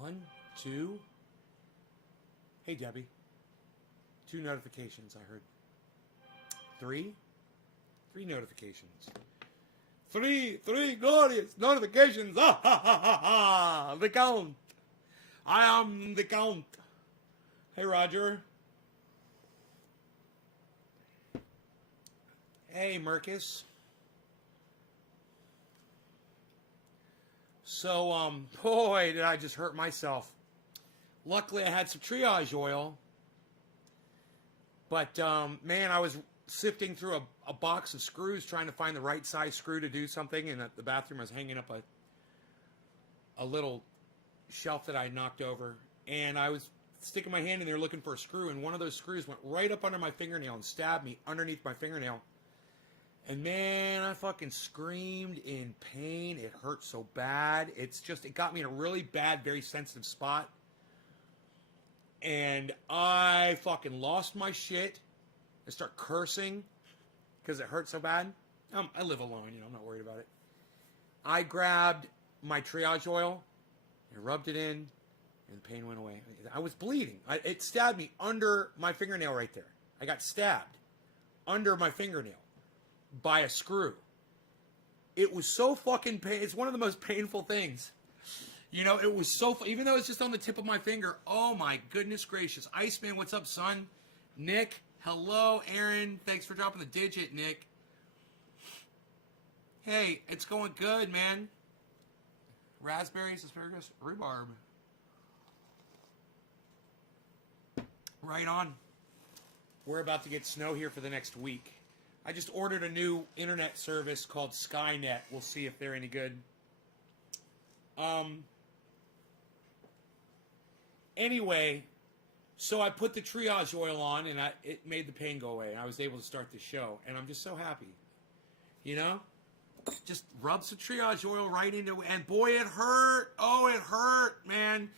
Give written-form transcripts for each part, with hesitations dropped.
1, 2. Hey, Debbie. 2 notifications, I heard. 3 notifications. 3 glorious notifications. Ah, ha, ha, ha, ha. The count. I am the count. Hey, Roger. Hey, Marcus. So, boy, did I just hurt myself. Luckily, I had some triage oil. But, man, I was sifting through a box of screws trying to find the right size screw to do something. And at the bathroom, I was hanging up a little shelf that I knocked over. And I was sticking my hand in there looking for a screw. And one of those screws went right up under my fingernail and stabbed me underneath my fingernail. And man, I fucking screamed in pain. It hurt so bad. It got me in a really bad, very sensitive spot. And I fucking lost my shit. I start cursing because it hurt so bad. I live alone, I'm not worried about it. I grabbed my triage oil and rubbed it in, and the pain went away. I was bleeding. It stabbed me under my fingernail right there. I got stabbed under my fingernail by a screw. It was so fucking pain. It's one of the most painful things. It was so, even though it's just on the tip of my finger. Oh my goodness gracious. Iceman, what's up, son? Nick, hello. Aaron, thanks for dropping the digit, Nick. Hey, it's going good, man. Raspberries, asparagus, rhubarb. Right on. We're about to get snow here for the next week. I just ordered a new internet service called Skynet. We'll see if they're any good. Anyway, so I put the triage oil on, and it made the pain go away, and I was able to start the show, and I'm just so happy. Just rub some triage oil right into it, and boy, it hurt. Oh, it hurt, man.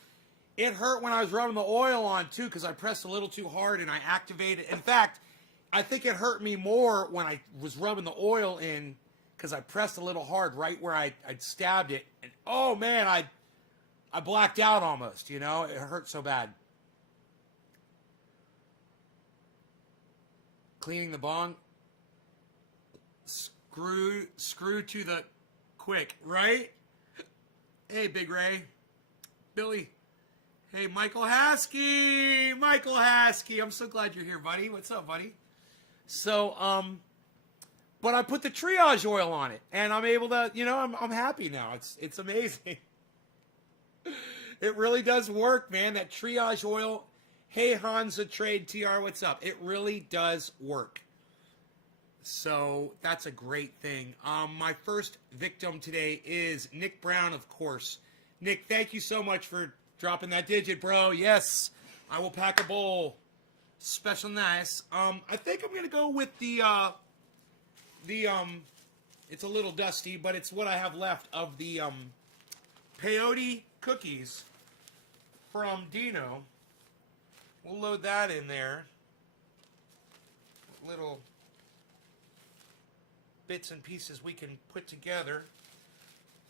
It hurt when I was rubbing the oil on, too, because I pressed a little too hard, and I activated. In fact, I think it hurt me more when I was rubbing the oil in, because I pressed a little hard right where I'd stabbed it, and oh, man, I blacked out almost, It hurt so bad. Cleaning the bong. Screw to the quick, right? Hey, Big Ray. Billy. Hey, Michael Haskey. I'm so glad you're here, buddy. What's up, buddy? So, but I put the triage oil on it, and I'm able to, I'm happy now. It's amazing. It really does work, man. That triage oil. Hey, Hansa Trade TR, what's up? It really does work. So that's a great thing. My first victim today is Nick Brown, of course. Nick, thank you so much for dropping that digit, bro. Yes, I will pack a bowl. Special nice. I think I'm gonna go with the it's a little dusty, but it's what I have left of the peyote cookies from Dino. We'll load that in there. Little bits and pieces we can put together.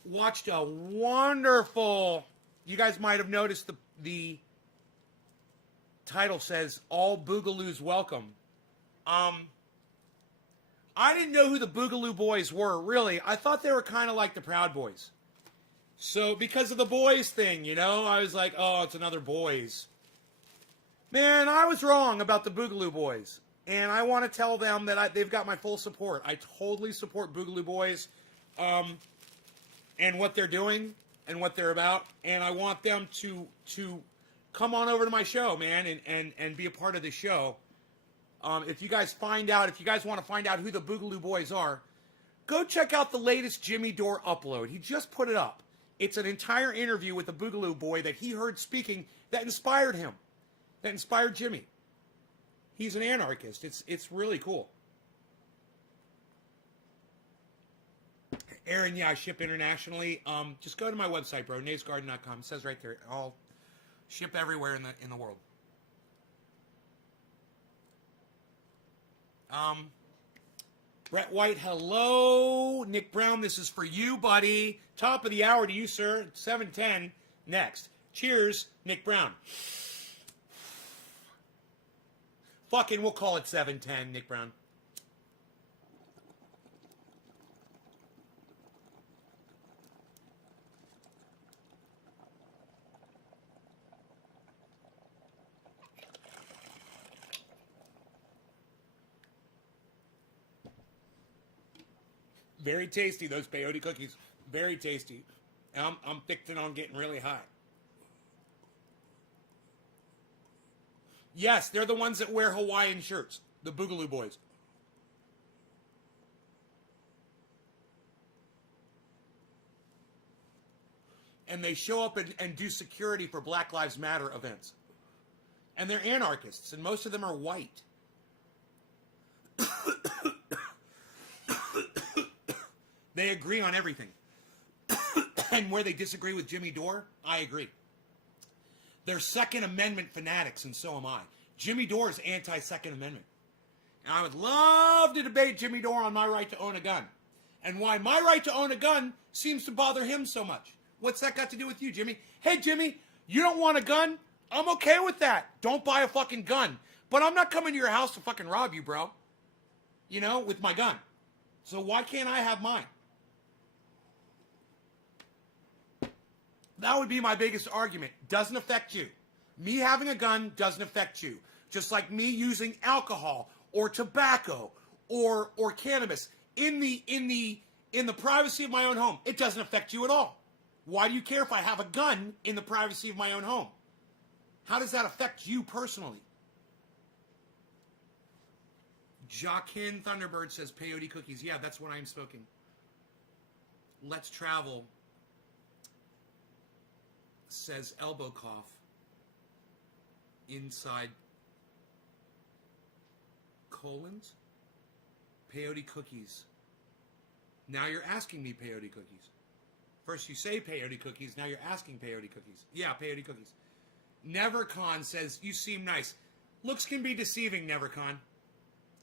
Watched a wonderful, you guys might have noticed the title says All Boogaloos Welcome. I didn't know who the Boogaloo Boys were, really. I thought they were kind of like the Proud Boys. So, because of the boys thing, I was like, oh, it's another boys. Man, I was wrong about the Boogaloo Boys. And I want to tell them that they've got my full support. I totally support Boogaloo Boys and what they're doing and what they're about. And I want them to come on over to my show, man, and be a part of the show. If you guys want to find out who the Boogaloo Boys are, go check out the latest Jimmy Dore upload. He just put it up. It's an entire interview with a Boogaloo boy that he heard speaking that inspired him, that inspired Jimmy. He's an anarchist. It's really cool. Aaron, yeah, I ship internationally. Just go to my website, bro, naysgarden.com. It says right there, I'll ship everywhere in the world. Brett White, hello. Nick Brown, this is for you, buddy. Top of the hour to you, sir. 7:10 next. Cheers, Nick Brown. Fucking, we'll call it 7:10, Nick Brown. Very tasty, those peyote cookies. Very tasty. I'm fixing on getting really high. Yes, they're the ones that wear Hawaiian shirts. The Boogaloo Boys. And they show up and do security for Black Lives Matter events. And they're anarchists, and most of them are white. They agree on everything. And where they disagree with Jimmy Dore, I agree. They're Second Amendment fanatics, and so am I. Jimmy Dore is anti-Second Amendment. And I would love to debate Jimmy Dore on my right to own a gun. And why my right to own a gun seems to bother him so much. What's that got to do with you, Jimmy? Hey, Jimmy, you don't want a gun? I'm okay with that. Don't buy a fucking gun. But I'm not coming to your house to fucking rob you, bro. You know, with my gun. So why can't I have mine? That would be my biggest argument. Doesn't affect you. Me having a gun doesn't affect you. Just like me using alcohol or tobacco or cannabis in the privacy of my own home. It doesn't affect you at all. Why do you care if I have a gun in the privacy of my own home? How does that affect you personally? Jacquin Thunderbird says peyote cookies. Yeah, that's what I'm smoking. Let's travel. Says elbow cough inside colons. Peyote cookies. Now you're asking me peyote cookies. First you say peyote cookies, now you're asking peyote cookies. Yeah, peyote cookies. Nevercon says, you seem nice. Looks can be deceiving, Nevercon.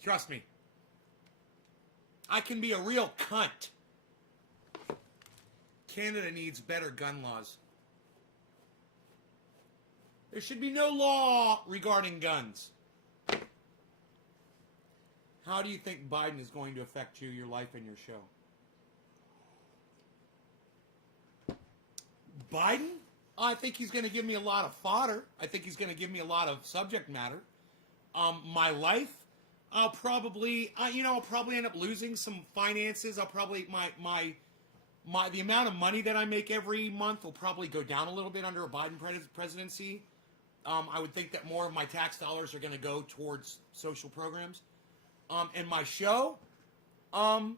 Trust me. I can be a real cunt. Canada needs better gun laws. There should be no law regarding guns. How do you think Biden is going to affect you, your life, and your show? Biden? I think he's going to give me a lot of fodder. I think he's going to give me a lot of subject matter. My life, I'll probably end up losing some finances. I'll probably the amount of money that I make every month will probably go down a little bit under a Biden presidency. I would think that more of my tax dollars are going to go towards social programs. And my show, the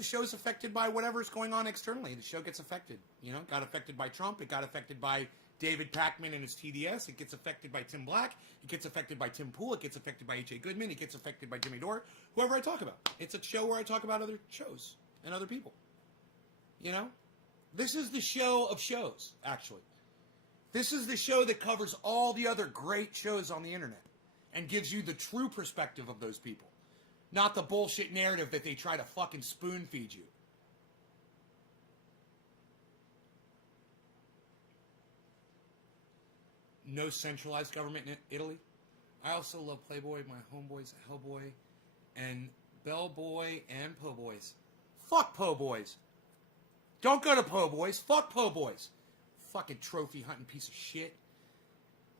show's affected by whatever's going on externally. The show gets affected. It got affected by Trump. It got affected by David Pakman and his TDS. It gets affected by Tim Black. It gets affected by Tim Pool. It gets affected by H.A. Goodman. It gets affected by Jimmy Dore. Whoever I talk about. It's a show where I talk about other shows and other people. This is the show of shows, actually. This is the show that covers all the other great shows on the internet and gives you the true perspective of those people. Not the bullshit narrative that they try to fucking spoon feed you. No centralized government in Italy. I also love Playboy, my homeboys, Hellboy, and Bellboy, and Po' Boys. Fuck Po' Boys. Don't go to Po' Boys. Fuck Po' Boys. Fucking trophy hunting piece of shit.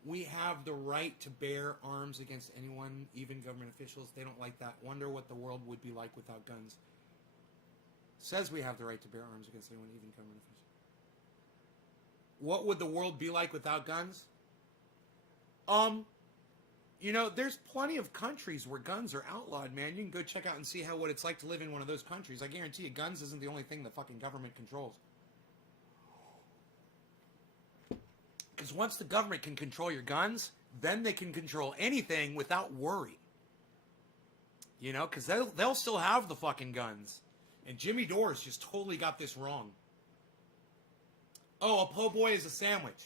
We have the right to bear arms against anyone, even government officials. They don't like that. Wonder what the world would be like without guns. Says we have the right to bear arms against anyone, even government officials. What would the world be like without guns? There's plenty of countries where guns are outlawed, man. You can go check out and see what it's like to live in one of those countries. I guarantee you, guns isn't the only thing the fucking government controls. Because once the government can control your guns, then they can control anything without worry. Because they'll still have the fucking guns. And Jimmy Dore's just totally got this wrong. Oh, a po' boy is a sandwich.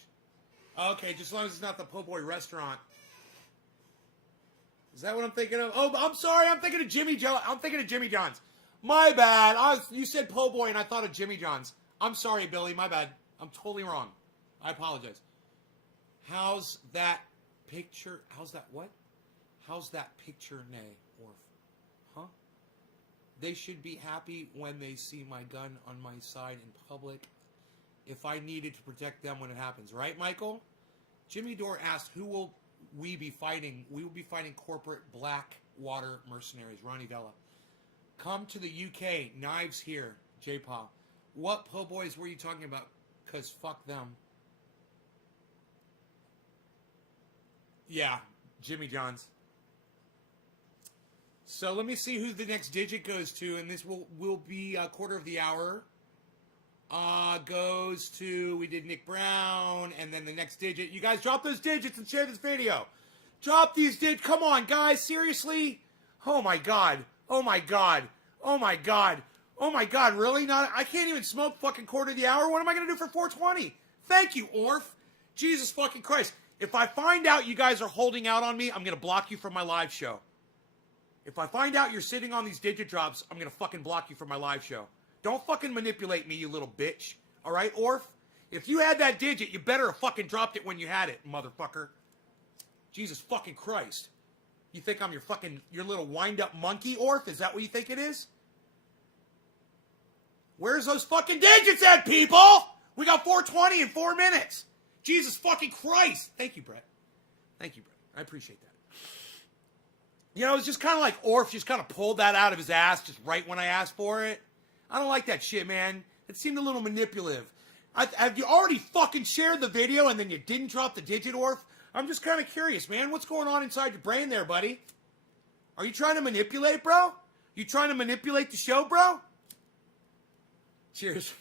Okay, just as long as it's not the po' boy restaurant. Is that what I'm thinking of? Oh, I'm sorry. I'm thinking of Jimmy Joe. I'm thinking of Jimmy John's. My bad. You said po' boy, and I thought of Jimmy John's. I'm sorry, Billy. My bad. I'm totally wrong. I apologize. How's that picture? How's that what? How's that picture, nay, Orf? Huh? They should be happy when they see my gun on my side in public if I needed to protect them when it happens. Right, Michael? Jimmy Dore asked, who will we be fighting? We will be fighting corporate Blackwater mercenaries. Ronnie Vella. Come to the UK. Knives here. J-Paw. What po' boys were you talking about? Because fuck them. Yeah, Jimmy John's. So let me see who the next digit goes to, and this will be a quarter of the hour. Goes to, we did Nick Brown, and then the next digit. You guys drop those digits and share this video. Drop these digits. Come on, guys. Seriously? Oh, my God. Oh, my God. Oh, my God. Oh, my God. Really? I can't even smoke fucking quarter of the hour. What am I going to do for 420? Thank you, Orf. Jesus fucking Christ. If I find out you guys are holding out on me, I'm going to block you from my live show. If I find out you're sitting on these digit drops, I'm going to fucking block you from my live show. Don't fucking manipulate me, you little bitch. All right, Orf? If you had that digit, you better have fucking dropped it when you had it, motherfucker. Jesus fucking Christ. You think I'm your little wind-up monkey, Orf? Is that what you think it is? Where's those fucking digits at, people? We got 420 in 4 minutes. Jesus fucking Christ. Thank you, Brett. Thank you, Brett. I appreciate that. You know, it's just kind of like Orf just kind of pulled that out of his ass just right when I asked for it. I don't like that shit, man. It seemed a little manipulative. Have you already fucking shared the video and then you didn't drop the digit, Orf? I'm just kind of curious, man. What's going on inside your brain there, buddy? Are you trying to manipulate, bro? You trying to manipulate the show, bro? Cheers.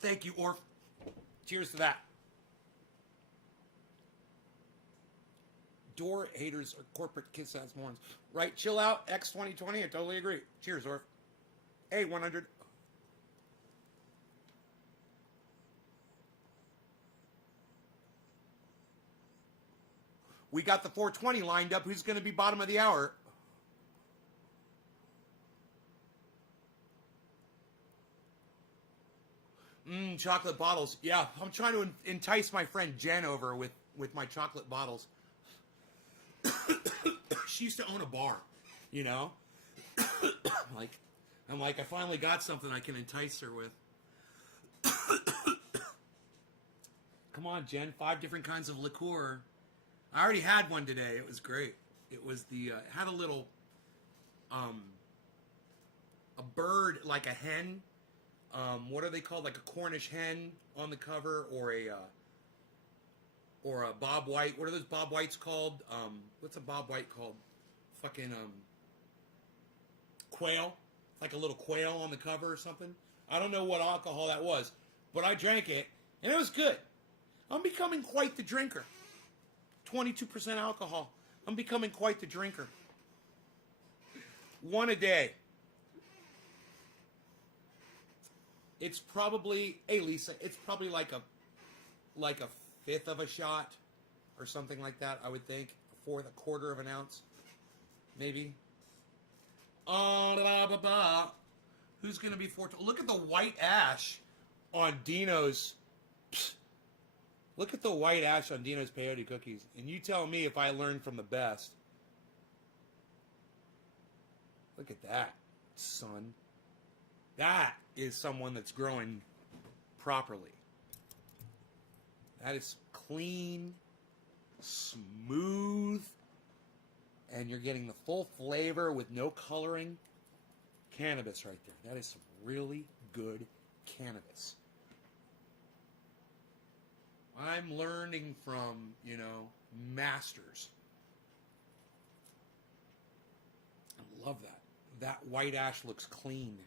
Thank you, Orf. Cheers to that. Door haters are corporate kiss-ass morons. Right, chill out, X2020, I totally agree. Cheers, Orf. A100. We got the 420 lined up. Who's going to be bottom of the hour? Chocolate bottles. Yeah, I'm trying to entice my friend Jen over with my chocolate bottles. She used to own a bar, you know? I'm like, I finally got something I can entice her with. Come on, Jen. 5 different kinds of liqueur. I already had one today. It was great. It was it had a little, a bird, like a hen. What are they called? Like a Cornish hen on the cover, or a Bob White. What are those Bob Whites called? What's a Bob White called? Fucking quail. Like a little quail on the cover or something. I don't know what alcohol that was, but I drank it and it was good. I'm becoming quite the drinker. 22% alcohol. I'm becoming quite the drinker. 1 a day. It's probably, hey Lisa, it's probably like a fifth of a shot or something like that, I would think. A quarter of an ounce. Maybe. Who's going to be 420? Look at the white ash on Dino's. Look at the white ash on Dino's peyote cookies. And you tell me if I learned from the best. Look at that, son. That is someone that's growing properly. That is clean, smooth, and you're getting the full flavor with no coloring. Cannabis right there. That is some really good cannabis. I'm learning from, masters. I love that. That white ash looks clean.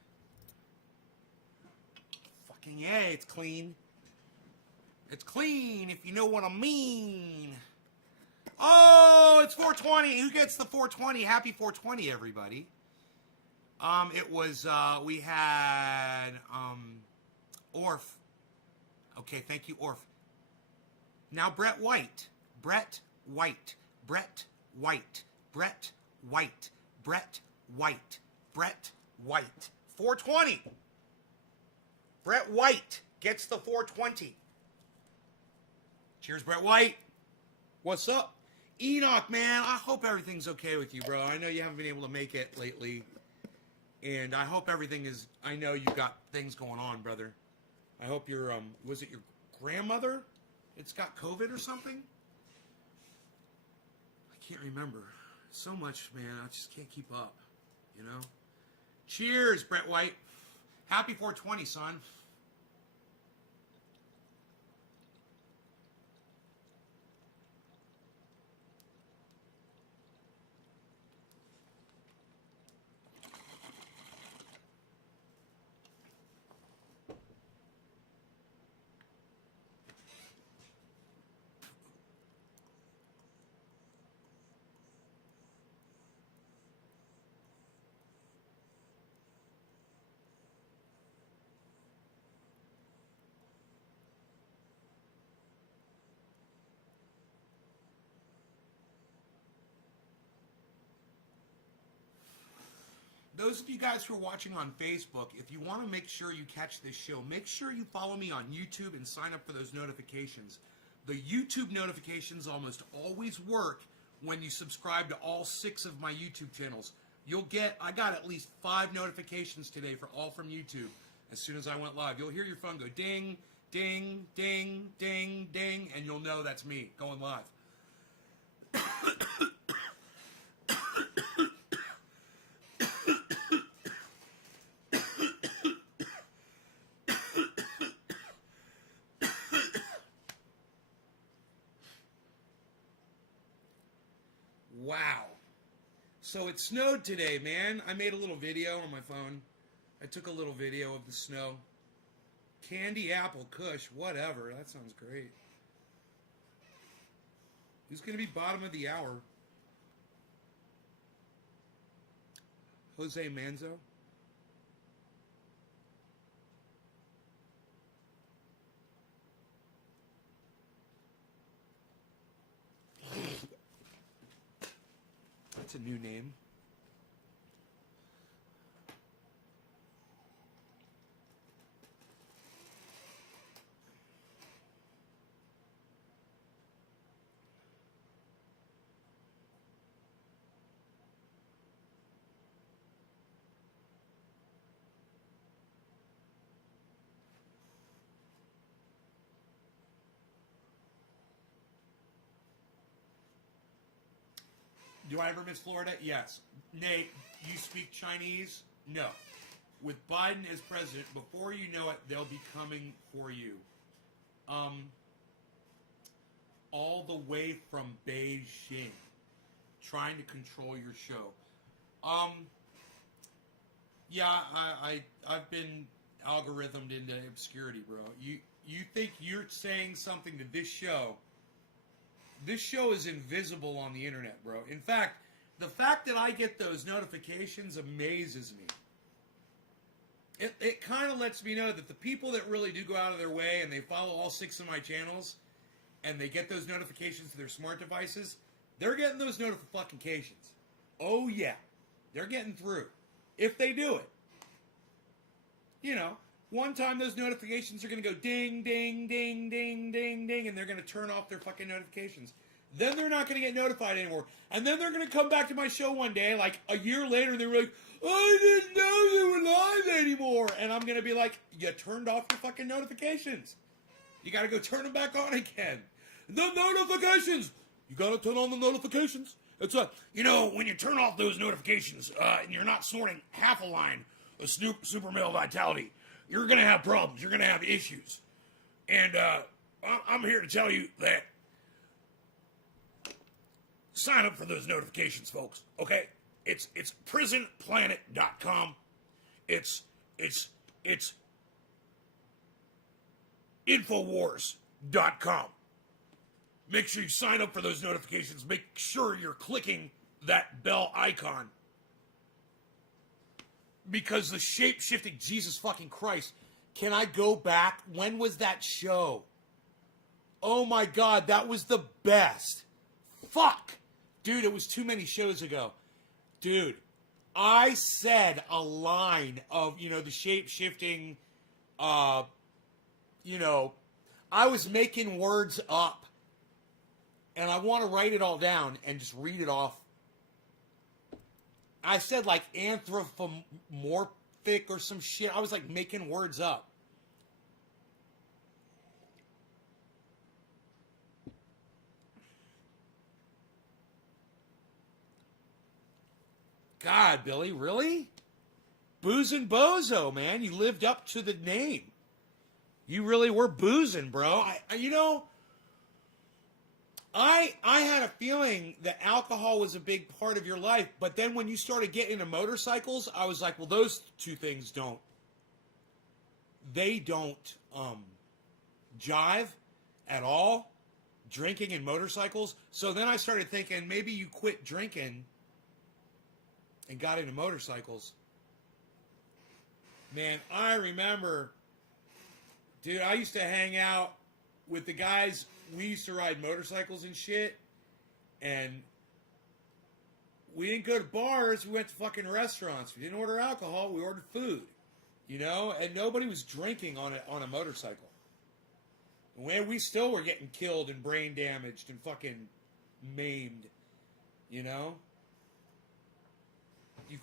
Fucking yeah, it's clean. It's clean, if you know what I mean. Oh, it's 420. Who gets the 420? Happy 420, everybody. It was, we had, Orf. Okay, thank you, Orf. Now Brett White. Brett White. Brett White. Brett White. Brett White. Brett White. 420. Brett White gets the 420. Cheers, Brett White. What's up? Enoch, man, I hope everything's okay with you, bro. I know you haven't been able to make it lately. And I hope everything is, I know you've got things going on, brother. I hope your, was it your grandmother? It's got COVID or something? I can't remember. So much, man, I just can't keep up, you know? Cheers, Brett White. Happy 420, son. Those of you guys who are watching on Facebook, if you want to make sure you catch this show, make sure you follow me on YouTube and sign up for those notifications. The YouTube notifications almost always work when you subscribe to all 6 of my YouTube channels. You'll get, I got at least 5 notifications today all from YouTube as soon as I went live. You'll hear your phone go ding, ding, ding, ding, ding, and you'll know that's me going live. Wow. So it snowed today, man. I made a little video on my phone. I took a little video of the snow. Candy apple kush, whatever. That sounds great. Who's going to be bottom of the hour? Jose Manzo? That's a new name. Do I ever miss Florida? Yes. Nate, you speak Chinese? No. With Biden as president, before you know it, they'll be coming for you. All the way from Beijing, trying to control your show. Yeah, I've been algorithmed into obscurity, bro. You think you're saying something to this show? This show is invisible on the internet, bro. In fact, the fact that I get those notifications amazes me. It kind of lets me know that the people that really do go out of their way and they follow all 6 of my channels and they get those notifications to their smart devices, they're getting those notifications. Oh, yeah. They're getting through. If they do it. You know, one time those notifications are going to go ding, ding, ding, ding, ding, ding, and they're going to turn off their fucking notifications. Then they're not going to get notified anymore. And then they're going to come back to my show one day, like a year later, and they're like, I didn't know you were live anymore. And I'm going to be like, you turned off your fucking notifications. You got to go turn them back on again. The notifications. You got to turn on the notifications. It's you know, when you turn off those notifications and you're not snorting half a line of super male vitality, you're going to have problems. You're going to have issues. And I'm here to tell you that sign up for those notifications, folks. Okay? It's prisonplanet.com. It's Infowars.com. Make sure you sign up for those notifications. Make sure you're clicking that bell icon. Because the shape-shifting, Jesus fucking Christ. Can I go back? When was that show? Oh my God, that was the best. Fuck. Dude, it was too many shows ago. Dude, I said a line of, the shape-shifting, I was making words up. And I want to write it all down and just read it off. I said like anthropomorphic or some shit. I was like making words up. God, Billy, really? Boozin' Bozo, man. You lived up to the name. You really were boozing, bro. I had a feeling that alcohol was a big part of your life, but then when you started getting into motorcycles, I was like, well, those two things don't jive at all, drinking and motorcycles. So then I started thinking maybe you quit drinking and got into motorcycles. Man, I remember, dude, I used to hang out with the guys. We used to ride motorcycles and shit, and we didn't go to bars. We went to fucking restaurants. We didn't order alcohol. We ordered food, and nobody was drinking on a motorcycle. And we still were getting killed and brain damaged and fucking maimed, You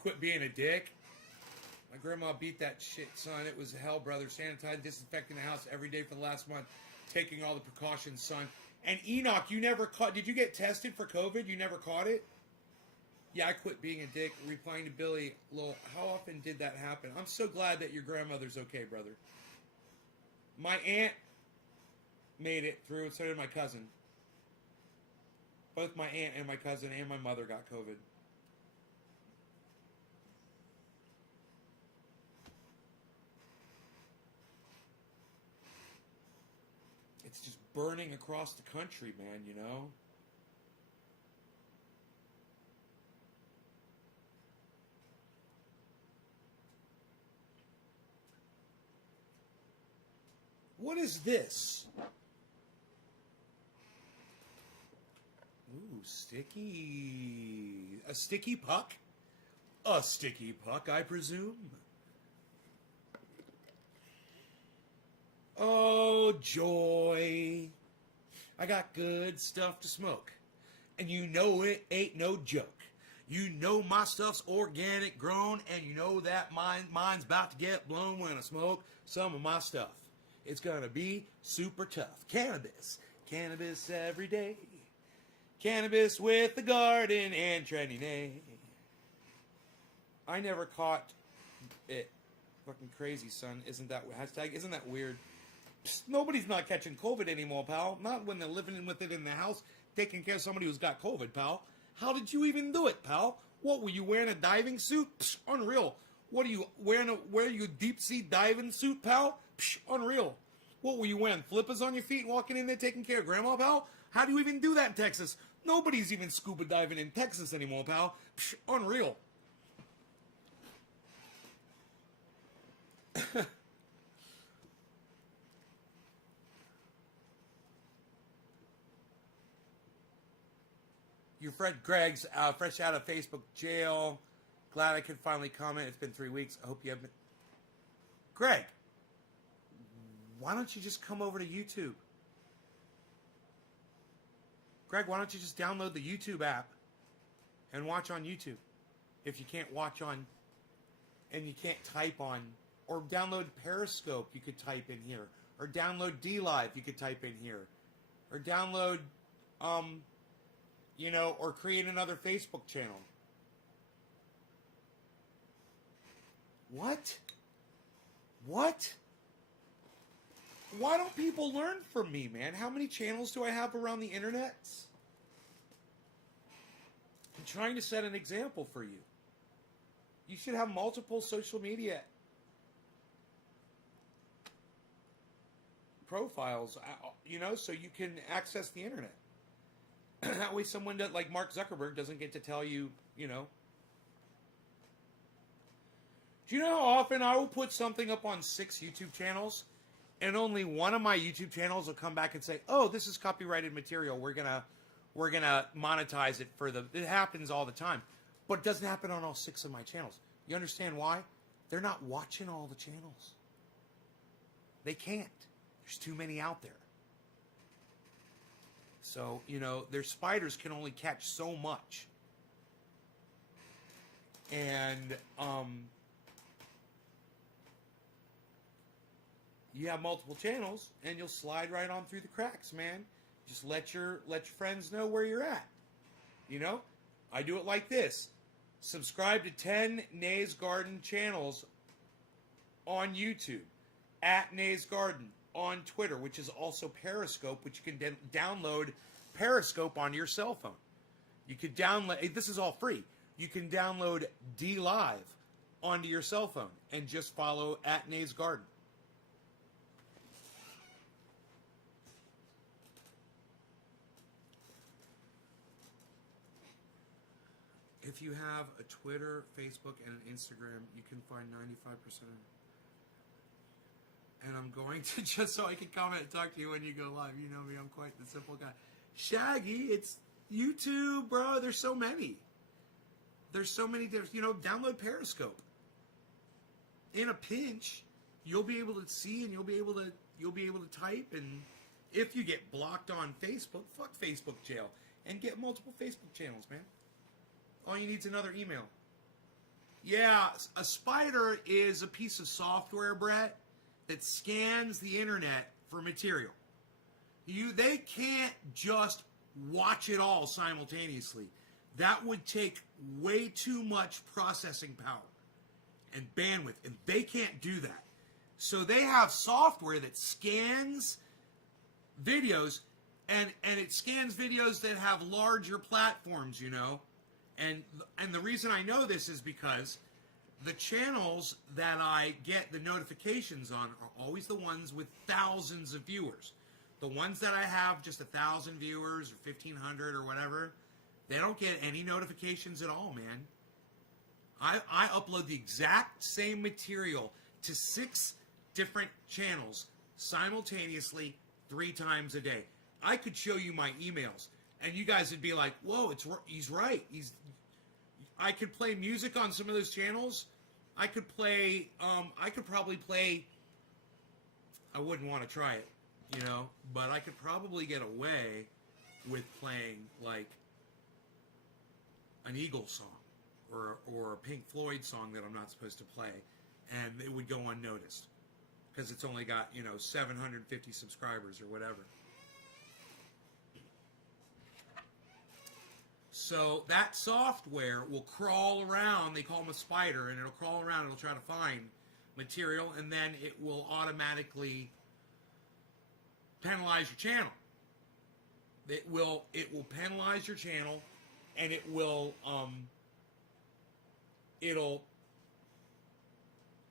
quit being a dick. My grandma beat that shit, son. It was hell, brother. Sanitizing, disinfecting the house every day for the last month. Taking all the precautions, son. And Enoch, you never caught... Did you get tested for COVID? You never caught it? Yeah, I quit being a dick. Replying to Billy, Lil, how often did that happen? I'm so glad that your grandmother's okay, brother. My aunt made it through, and so did my cousin. Both my aunt and my cousin and my mother got COVID. It's just burning across the country, man, What is this? Ooh, sticky. A sticky puck? A sticky puck, I presume. Oh, joy. I got good stuff to smoke. And you know it ain't no joke. You know my stuff's organic grown, and you know that mine's about to get blown when I smoke some of my stuff. It's gonna be super tough. Cannabis. Cannabis every day. Cannabis with the garden and trendy name. I never caught it. Fucking crazy, son. Isn't that weird? Psst, nobody's not catching COVID anymore, pal. Not when they're living with it in the house, taking care of somebody who's got COVID, pal. How did you even do it, pal? What, were you wearing a diving suit? Psh, unreal. What are you wearing? A deep sea diving suit, pal? Psh, unreal. What were you wearing? Flippers on your feet, walking in there taking care of grandma, pal? How do you even do that in Texas? Nobody's even scuba diving in Texas anymore, pal. Psh, unreal. Your friend Greg's fresh out of Facebook jail. Glad I could finally comment. It's been 3 weeks. I hope you have been... Greg, why don't you just come over to YouTube? Greg, why don't you just download the YouTube app and watch on YouTube? If you can't watch on... and you can't type on... or download Periscope, you could type in here. Or download DLive, you could type in here. Or download... or create another Facebook channel. What? What? Why don't people learn from me, man? How many channels do I have around the internet? I'm trying to set an example for you. You should have multiple social media profiles, so you can access the internet. That way someone that, like Mark Zuckerberg doesn't get to tell you, you know. Do you know how often I will put something up on 6 YouTube channels and only one of my YouTube channels will come back and say, "Oh, this is copyrighted material. We're gonna monetize it for the." It happens all the time, but it doesn't happen on all 6 of my channels. You understand why? They're not watching all the channels. They can't. There's too many out there. So, you know, their spiders can only catch so much. And you have multiple channels and you'll slide right on through the cracks, man. Just let your friends know where you're at. You know? I do it like this. Subscribe to 10 Nays Garden channels on YouTube, at Nays Garden, on Twitter, which is also Periscope, which you can download Periscope onto your cell phone. You could download, this is all free. You can download D Live onto your cell phone and just follow at Nays Garden. If you have a Twitter, Facebook, and an Instagram, you can find 95% of it. And I'm going to, just so I can comment and talk to you when you go live. You know me, I'm quite the simple guy. Shaggy, it's YouTube, bro. There's so many. There's so many different, you know, download Periscope. In a pinch, you'll be able to see and you'll be able to type, and if you get blocked on Facebook, fuck Facebook jail. And get multiple Facebook channels, man. All you need is another email. Yeah, a spider is a piece of software, Brett, that scans the internet for material. They can't just watch it all simultaneously. That would take way too much processing power and bandwidth, and they can't do that. So they have software that scans videos, and it scans videos that have larger platforms, you know. And the reason I know this is because the channels that I get the notifications on are always the ones with thousands of viewers. The ones that I have just 1,000 viewers or 1,500 or whatever, they don't get any notifications at all, man. I upload the exact same material to 6 different channels simultaneously 3 times a day. I could show you my emails, and you guys would be like, "Whoa, he's right. I could play music on some of those channels. I could play. I could probably play. I wouldn't want to try it, you know, but I could probably get away with playing like an Eagles song or a Pink Floyd song that I'm not supposed to play, and it would go unnoticed because it's only got, you know, 750 subscribers or whatever." So that software will crawl around. They call them a spider, and it'll crawl around. It'll try to find material, and then it will automatically penalize your channel. It will penalize your channel, and it'll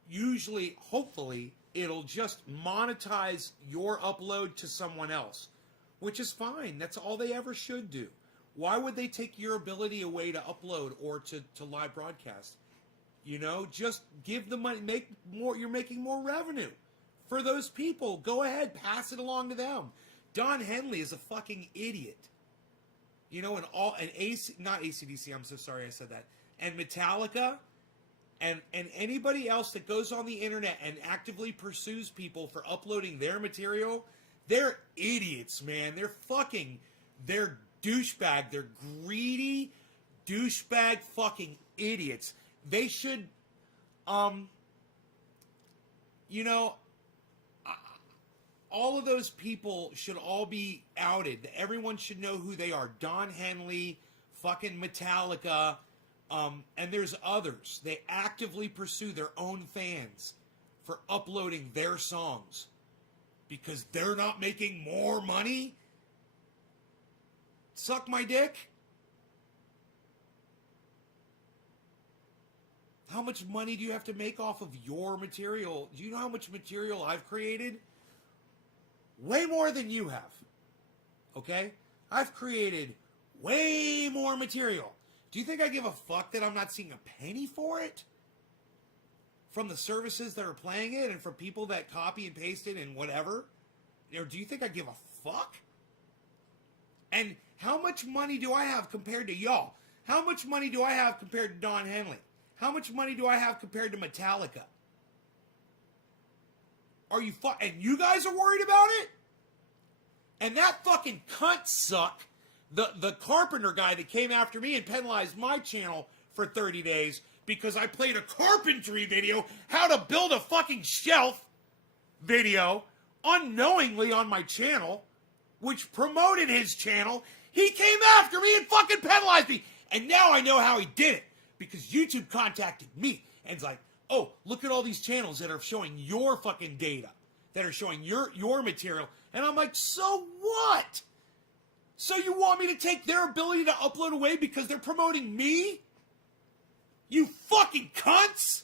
usually, hopefully, it'll just monetize your upload to someone else, which is fine. That's all they ever should do. Why would they take your ability away to upload or to live broadcast? You know, just give the money, make more. You're making more revenue for those people. Go ahead, pass it along to them. Don Henley is a fucking idiot. You know, not AC/DC. I'm so sorry I said that. And Metallica, and anybody else that goes on the internet and actively pursues people for uploading their material, they're idiots, man. They're douchebag. They're greedy, douchebag fucking idiots. They should, you know, all of those people should all be outed. Everyone should know who they are. Don Henley, fucking Metallica, and there's others. They actively pursue their own fans for uploading their songs because they're not making more money. Suck my dick. How much money do you have to make off of your material? Do you know how much material I've created? Way more than you have. Okay? I've created way more material. Do you think I give a fuck that I'm not seeing a penny for it? From the services that are playing it and from people that copy and paste it and whatever? Or do you think I give a fuck? And how much money do I have compared to y'all? How much money do I have compared to Don Henley? How much money do I have compared to Metallica? Are you and you guys are worried about it? And that fucking cunt suck, the carpenter guy that came after me and penalized my channel for 30 days because I played a carpentry video, how to build a fucking shelf video, unknowingly on my channel, which promoted his channel. He came after me and fucking penalized me. And now I know how he did it. Because YouTube contacted me and it's like, oh, look at all these channels that are showing your fucking data, that are showing your material. And I'm like, so what? So you want me to take their ability to upload away because they're promoting me? You fucking cunts!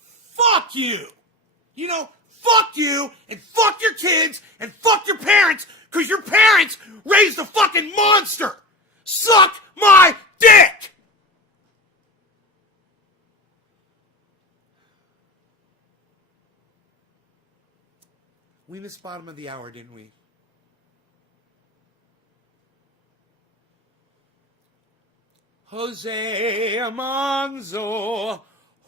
Fuck you! You know, fuck you, and fuck your kids, and fuck your parents, because your parents raised a fucking monster! Suck my dick! We missed bottom of the hour, didn't we? Jose Manzo,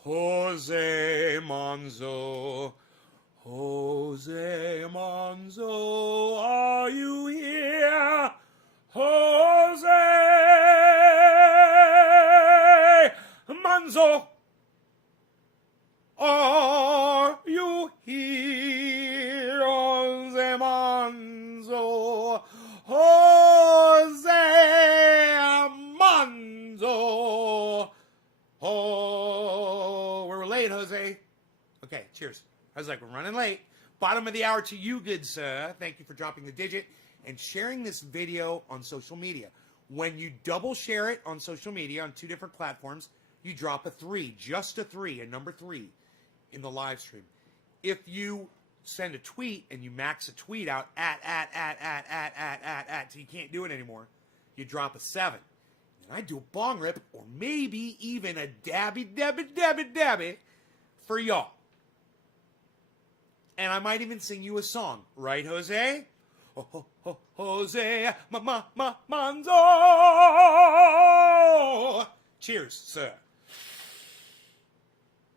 Jose Manzo, Jose Manzo, are you here? Jose Manzo, are you here? Jose Manzo, Jose Manzo. Oh, we're late, Jose. Okay, cheers. I was like, we're running late. Bottom of the hour to you, good sir. Thank you for dropping the digit and sharing this video on social media. When you double share it on social media on 2 different platforms, you drop a 3, just a 3, a number 3 in the live stream. If you send a tweet and you max a tweet out at, so you can't do it anymore, you drop a 7. And I do a bong rip or maybe even a dabby for y'all. And I might even sing you a song. Right, Jose? Jose Manzo. Cheers, sir.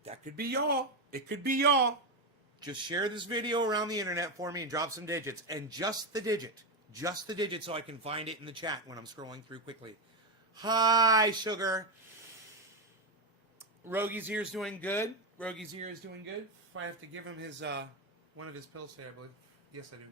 That could be y'all. It could be y'all. Just share this video around the internet for me and drop some digits. And just the digit. Just the digit so I can find it in the chat when I'm scrolling through quickly. Hi, sugar. Rogy's ear's doing good. Rogy's ear is doing good. If I have to give him his, one of his pills today, I believe. Yes, I do.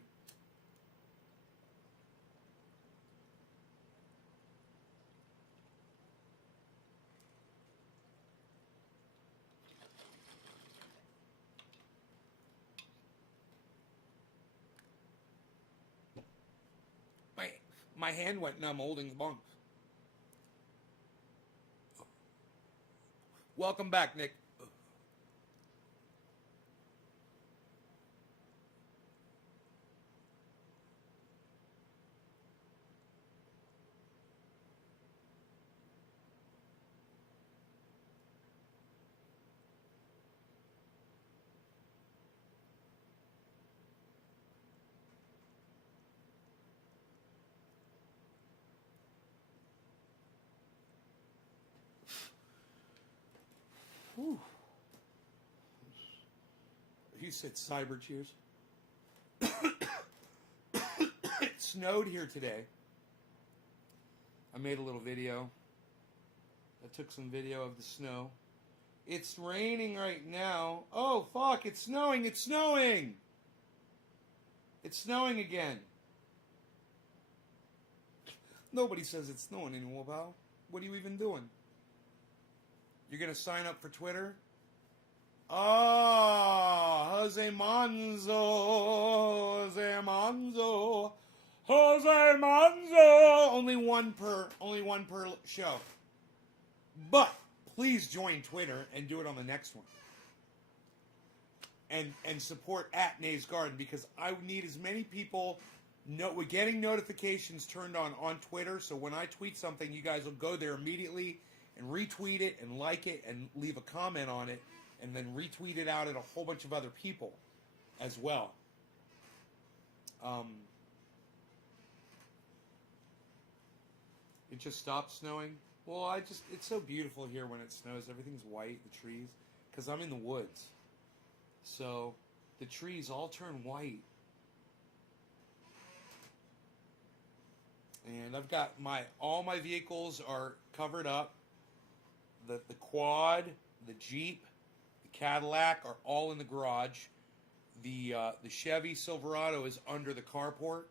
My hand went numb holding the bong. Welcome back, Nick. Whew. He said cyber cheers. It snowed here today. I made a little video. I took some video of the snow. It's raining right now. Oh, fuck, it's snowing, it's snowing! It's snowing again. Nobody says it's snowing anymore, pal. What are you even doing? You're going to sign up for Twitter? Oh, Jose Manzo, Jose Manzo, Jose Manzo. Only one per show. But please join Twitter and do it on the next one. And support at Nays Garden because I need as many people No, we're getting notifications turned on Twitter, so when I tweet something, you guys will go there immediately and retweet it and like it and leave a comment on it and then retweet it out at a whole bunch of other people as well. It just stopped snowing. Well, it's so beautiful here when it snows. Everything's white, the trees, because I'm in the woods. So the trees all turn white. And I've got all my vehicles are covered up. The quad, the Jeep, the Cadillac are all in the garage. The Chevy Silverado is under the carport.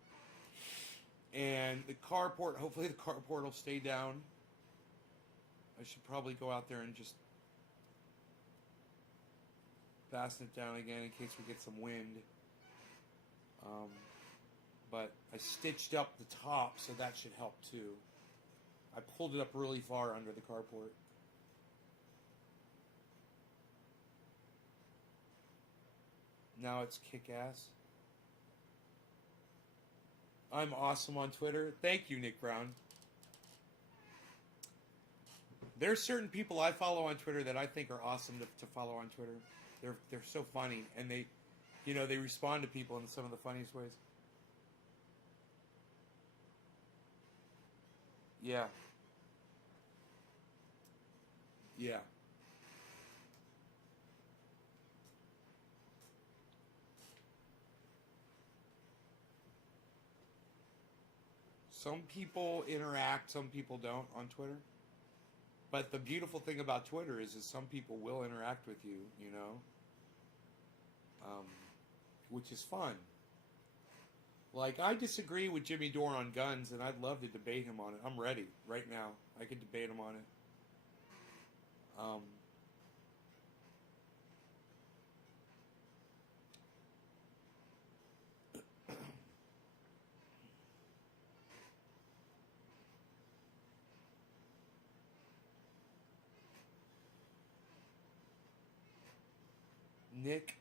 And the carport, hopefully the carport will stay down. I should probably go out there and just fasten it down again in case we get some wind. But I stitched up the top, so that should help too. I pulled it up really far under the carport. Now it's kick-ass. I'm awesome on Twitter. Thank you, Nick Brown. There's certain people I follow on Twitter that I think are awesome to follow on Twitter. They're so funny, and they respond to people in some of the funniest ways. Yeah. Yeah. Some people interact, some people don't on Twitter. But the beautiful thing about Twitter is some people will interact with you, which is fun. Like, I disagree with Jimmy Dore on guns, and I'd love to debate him on it. I'm ready right now. I could debate him on it. Nick,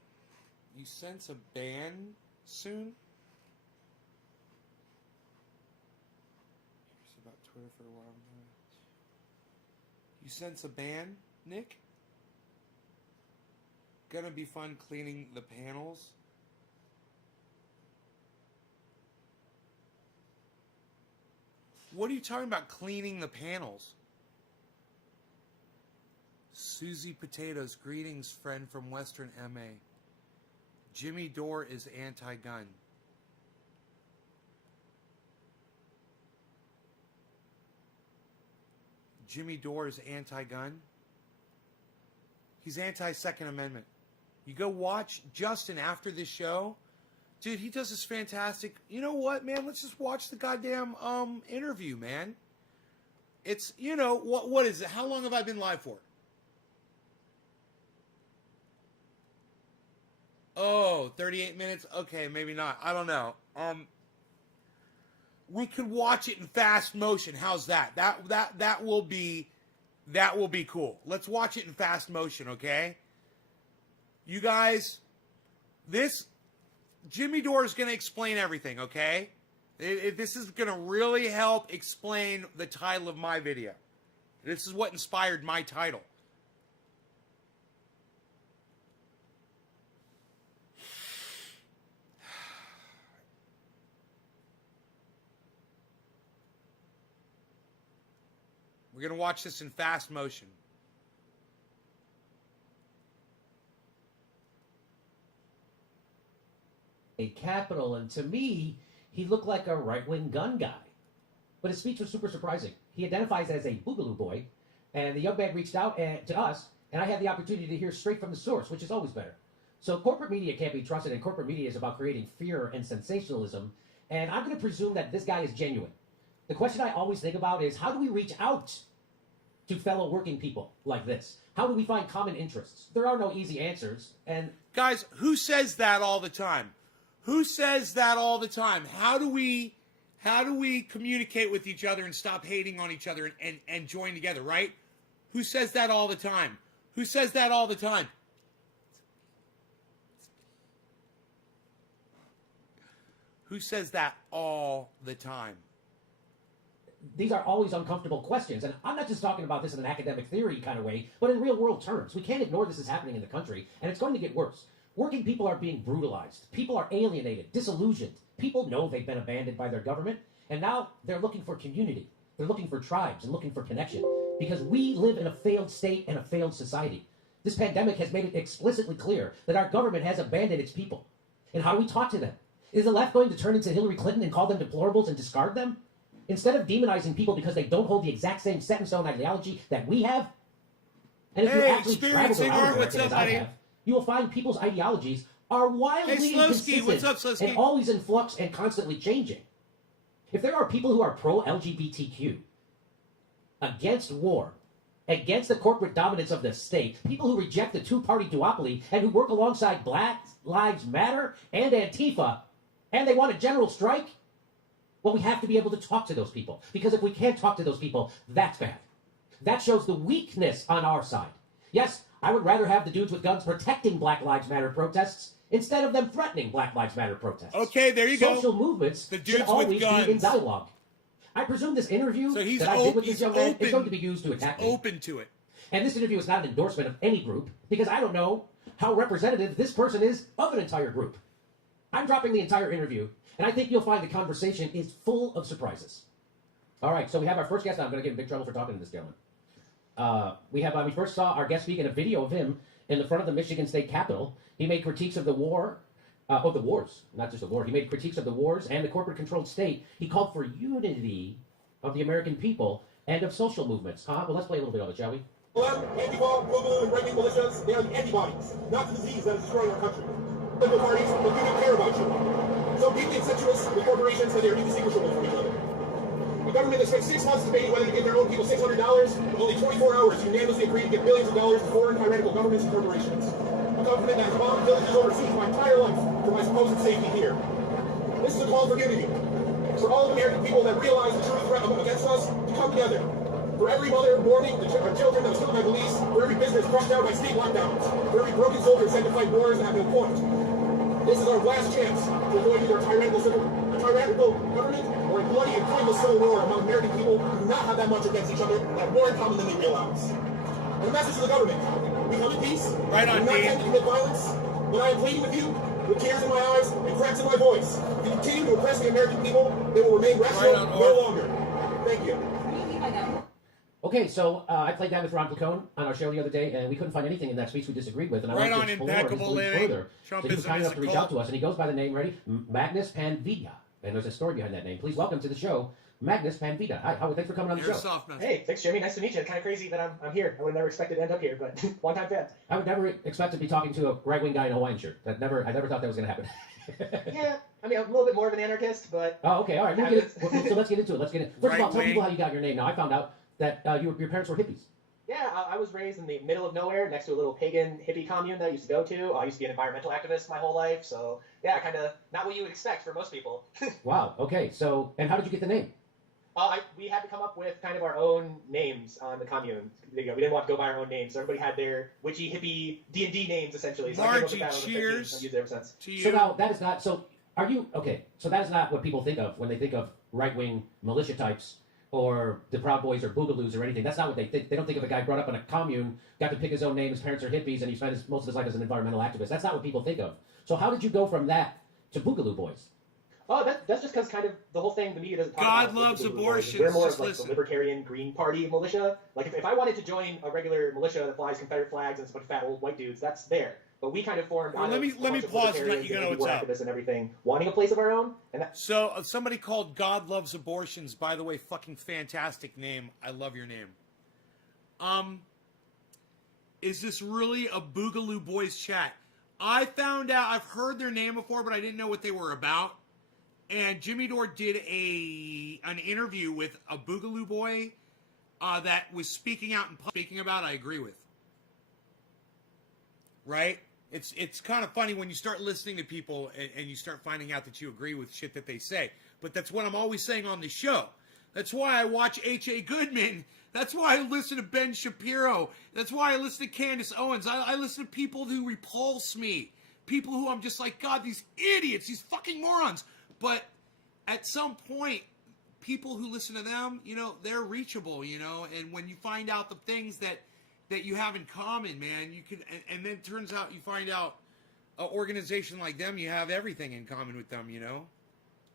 you sense a ban soon? Here's about Twitter for a while. You sense a ban, Nick? Gonna be fun cleaning the panels. What are you talking about, cleaning the panels? Susie Potatoes, greetings, friend from Western MA. Jimmy Dore is anti-gun. Jimmy Dore is anti-gun. He's anti-Second Amendment. You go watch Justin after this show. Dude, he does this fantastic... You know what, man? Let's just watch the goddamn interview, man. It's, what is it? How long have I been live for? Oh, 38 minutes? Okay, maybe not. I don't know. We could watch it in fast motion. How's that? That will be cool. Let's watch it in fast motion, okay? You guys, Jimmy Dore is going to explain everything, okay? This is going to really help explain the title of my video. This is what inspired my title. We're going to watch this in fast motion. A capital, and to me, he looked like a right-wing gun guy. But his speech was super surprising. He identifies as a Boogaloo boy, and the young man reached out to us, and I had the opportunity to hear straight from the source, which is always better. So corporate media can't be trusted, and corporate media is about creating fear and sensationalism, and I'm going to presume that this guy is genuine. The question I always think about is, how do we reach out to fellow working people like this? How do we find common interests? There are no easy answers, and... Guys, who says that all the time? Who says that all the time? How do we communicate with each other and stop hating on each other and join together, right? Who says that all the time? Who says that all the time? Who says that all the time? These are always uncomfortable questions. And I'm not just talking about this in an academic theory kind of way, but in real world terms. We can't ignore this is happening in the country, and it's going to get worse. Working people are being brutalized. People are alienated, disillusioned. People know they've been abandoned by their government, and now they're looking for community. They're looking for tribes and looking for connection, because we live in a failed state and a failed society. This pandemic has made it explicitly clear that our government has abandoned its people. And how do we talk to them? Is the left going to turn into Hillary Clinton and call them deplorables and discard them? Instead of demonizing people because they don't hold the exact same set in stone ideology that we have? And if you actually travel around America as I have, you will find people's ideologies are wildly inconsistent what's up, Slowski? and always in flux and constantly changing. If there are people who are pro-LGBTQ, against war, against the corporate dominance of the state, people who reject the two-party duopoly and who work alongside Black Lives Matter and Antifa, and they want a general strike, well, we have to be able to talk to those people. Because if we can't talk to those people, that's bad. That shows the weakness on our side. Yes, I would rather have the dudes with guns protecting Black Lives Matter protests instead of them threatening Black Lives Matter protests. Okay, there you go. Social movements should always be in dialogue. I presume this interview that I did with this young man is going to be used to attack me. Open to it. And this interview is not an endorsement of any group, because I don't know how representative this person is of an entire group. I'm dropping the entire interview, and I think you'll find the conversation is full of surprises. All right, so we have our first guest. I'm going to get in big trouble for talking to this gentleman. We first saw our guest speak in a video of him in the front of the Michigan State Capitol. He made critiques of the war, of the wars, not just the war. He made critiques of the wars and the corporate-controlled state. He called for unity of the American people and of social movements. Well, let's play a little bit of it, shall we? Anti-ball, boogaloo, and right-wing militias, they are the antibodies, not the disease that is destroying our country. Political parties, they do not care about you. So deeply incestuous with corporations that they are indistinguishable from each other. The government has spent 6 months debating whether to give their own people $600, but only 24 hours unanimously agreed to give billions of dollars to foreign tyrannical governments and corporations. A government that has bombed villages overseas my entire life for my supposed safety here. This is a call for unity. For all American people that realize the true threat against us to come together. For every mother mourning our children that was killed by police, for every business crushed down by state lockdowns, for every broken soldier sent to fight wars that have no point. This is our last chance to avoid either a tyrannical government or a bloody and pointless civil war among American people who do not have that much against each other and have more in common than they realize. And the message to the government: we come in peace. Right on, we do not tend to commit violence. But I am pleading with you, with tears in my eyes and cracks in my voice. If you continue to oppress the American people, they will remain rational no longer. Thank you. Okay, so I played that with Ron Placone on our show the other day, and we couldn't find anything in that speech we disagreed with, and I Right wanted on, to explore impeccable his beliefs living. further. Trumpism So he was kind is enough to a reach cult. out to us, and he goes by the name, ready? Magnus Panvita. And there's a story behind that name. Please welcome to the show, Magnus Panvita. Hi, Howard, thanks for coming on the You're show. soft, man. Hey, thanks, Jimmy. Nice to meet you. It's kind of crazy that I'm here. I would have never expected to end up here, but long-time fan. I would never expect to be talking to a right-wing guy in a Hawaiian shirt. I never thought that was going to happen. Yeah, I mean, I'm a little bit more of an anarchist, but... Oh, okay, all right. So let's get into it. First of all, tell Right-wing. people how you got your name. Now, I found out that your parents were hippies. Yeah, I was raised in the middle of nowhere next to a little pagan hippie commune that I used to go to. I used to be an environmental activist my whole life, so yeah, kind of not what you would expect for most people. Wow, okay. So, and how did you get the name? We had to come up with kind of our own names on the commune. We didn't want to go by our own names, so everybody had their witchy, hippie, D&D names, essentially. So I came up with that on the 15th. I've used it ever since. So now, that is not, so are you, okay, so that is not what people think of when they think of right-wing militia types or the Proud Boys or Boogaloos or anything. That's not what they think. They don't think of a guy brought up in a commune, got to pick his own name, his parents are hippies, and he spent most of his life as an environmental activist. That's not what people think of. So how did you go from that to Boogaloo Boys? Oh, that's just because kind of the whole thing the media doesn't talk God about. loves abortion. We're more Just of like listen. the Libertarian Green Party militia. Like if I wanted to join a regular militia that flies Confederate flags and it's a bunch of fat old white dudes, that's there. But we kind of formed. Well, let me pause and let you know what's up. And everything, wanting a place of our own, and that, So, somebody called God Loves Abortions, by the way, fucking fantastic name. I love your name. Is this really a Boogaloo Boys chat? I found out, I've heard their name before, but I didn't know what they were about. And Jimmy Dore did an interview with a Boogaloo boy that was speaking out and speaking about, I agree with. Right? It's kind of funny when you start listening to people and you start finding out that you agree with shit that they say. But that's what I'm always saying on the show. That's why I watch H.A. Goodman. That's why I listen to Ben Shapiro. That's why I listen to Candace Owens. I listen to people who repulse me. People who I'm just like, God, these idiots, these fucking morons. but at some point, people who listen to them, you know, they're reachable, you know, and when you find out the things that you have in common, man, you can, and then it turns out you find out an organization like them, you have everything in common with them, you know.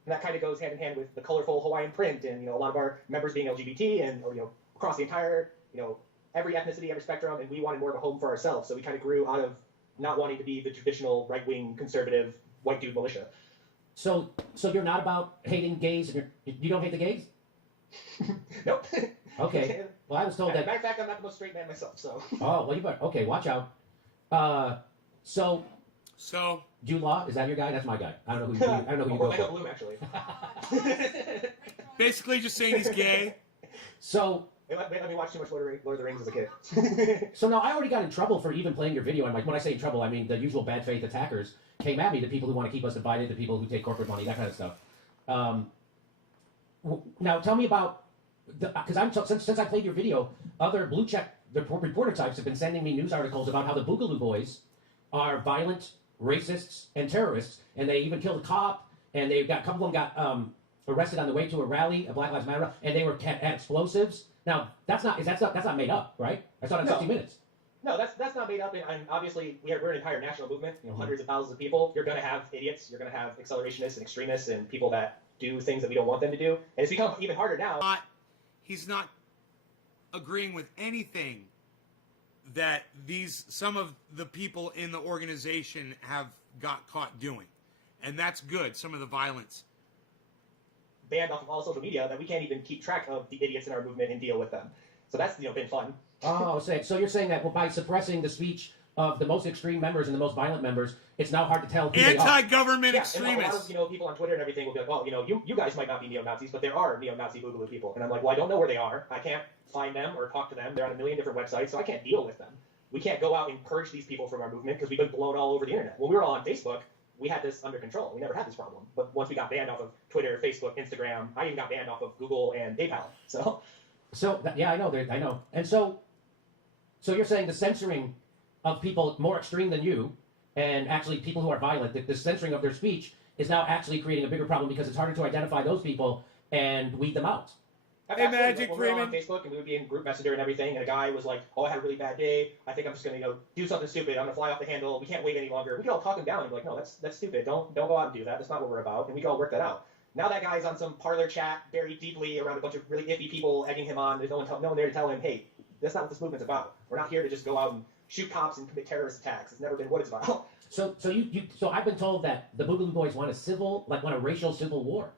And that kind of goes hand in hand with the colorful Hawaiian print, and you know, a lot of our members being LGBT, and or, you know, across the entire, you know, every ethnicity, every spectrum, and we wanted more of a home for ourselves. So we kind of grew out of not wanting to be the traditional right-wing conservative white dude militia. So you're not about hating gays, and you don't hate the gays? Nope. Okay. Well, I was told that. Matter of fact, I'm not the most straight man myself, so. Oh, well, you better. Okay, watch out. So. Jude Law, is that your guy? That's my guy. I don't know who you. I don't know who you go Orlando for. Bloom, actually. Basically, just saying he's gay. So. Let me watch too much Lord of the Rings as a kid. So now I already got in trouble for even playing your video. And like when I say in trouble, I mean the usual bad faith attackers came at me, the people who want to keep us divided, the people who take corporate money, that kind of stuff. Now tell me about because since I played your video, other blue check reporter types have been sending me news articles about how the Boogaloo Boys are violent, racists, and terrorists, and they even killed a cop, and they got a couple of them got arrested on the way to a rally, a Black Lives Matter, and they were had explosives. Now that's not made up, right? I saw it in 60 Minutes. No, that's not made up, and obviously we're an entire national movement. You know, hundreds of thousands of people. You're going to have idiots. You're going to have accelerationists and extremists and people that do things that we don't want them to do. And it's become even harder now. He's not agreeing with anything that some of the people in the organization have got caught doing, and that's good. Some of the violence banned off of all social media that we can't even keep track of the idiots in our movement and deal with them. So that's been fun. Oh, so you're saying that by suppressing the speech of the most extreme members and the most violent members, it's now hard to tell who they are. Anti-government Yeah, extremists. and a lot of people on Twitter and everything will be like, well, you guys might not be neo-Nazis, but there are neo-Nazi Boogaloo people. And I'm like, well, I don't know where they are. I can't find them or talk to them. They're on a million different websites, so I can't deal with them. We can't go out and purge these people from our movement because we've been blown all over the internet. When we were all on Facebook, we had this under control. We never had this problem. But once we got banned off of Twitter, Facebook, Instagram, I even got banned off of Google and PayPal. Yeah, I know. And so you're saying the censoring of people more extreme than you, and actually people who are violent, the censoring of their speech is now actually creating a bigger problem because it's harder to identify those people and weed them out. Hey, Magic when we were on Freeman. Facebook and we would be in group messenger and everything, and a guy was like, "Oh, I had a really bad day. I think I'm just gonna do something stupid. I'm gonna fly off the handle. We can't wait any longer." We could all talk him down and be like, "No, that's stupid. Don't go out and do that. That's not what we're about." And we could all work that out. Now that guy's on some parlor chat, buried deeply around a bunch of really iffy people egging him on. There's no one there to tell him, "Hey, that's not what this movement's about. We're not here to just go out and shoot cops and commit terrorist attacks. It's never been what it's about." So I've been told that the Boogaloo Boys want a racial civil war.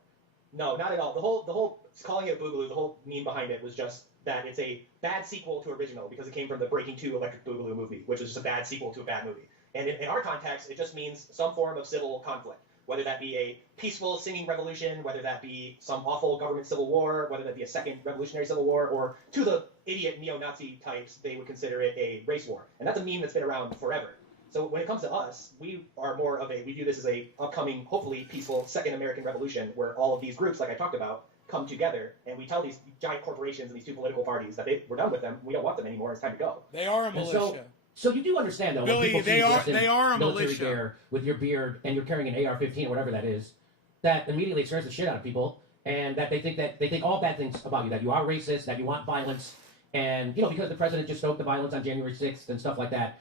No, not at all. The whole calling it Boogaloo, the whole meme behind it was just that it's a bad sequel to original because it came from the Breaking 2 Electric Boogaloo movie, which was just a bad sequel to a bad movie. And in our context, it just means some form of civil conflict, whether that be a peaceful singing revolution, whether that be some awful government civil war, whether that be a second revolutionary civil war, or to the idiot neo-Nazi types, they would consider it a race war. And that's a meme that's been around forever. So when it comes to us, we are more of we view this as a upcoming, hopefully peaceful second American revolution where all of these groups, like I talked about, come together and we tell these giant corporations and these two political parties that we're done with them, we don't want them anymore, it's time to go. They are a militia. So you do understand, though, Billy, when people they are a military militia. gear with your beard and you're carrying an AR-15 or whatever that is, that immediately it scares the shit out of people, and that they think all bad things about you, that you are racist, that you want violence, and because the president just stoked the violence on January 6th and stuff like that.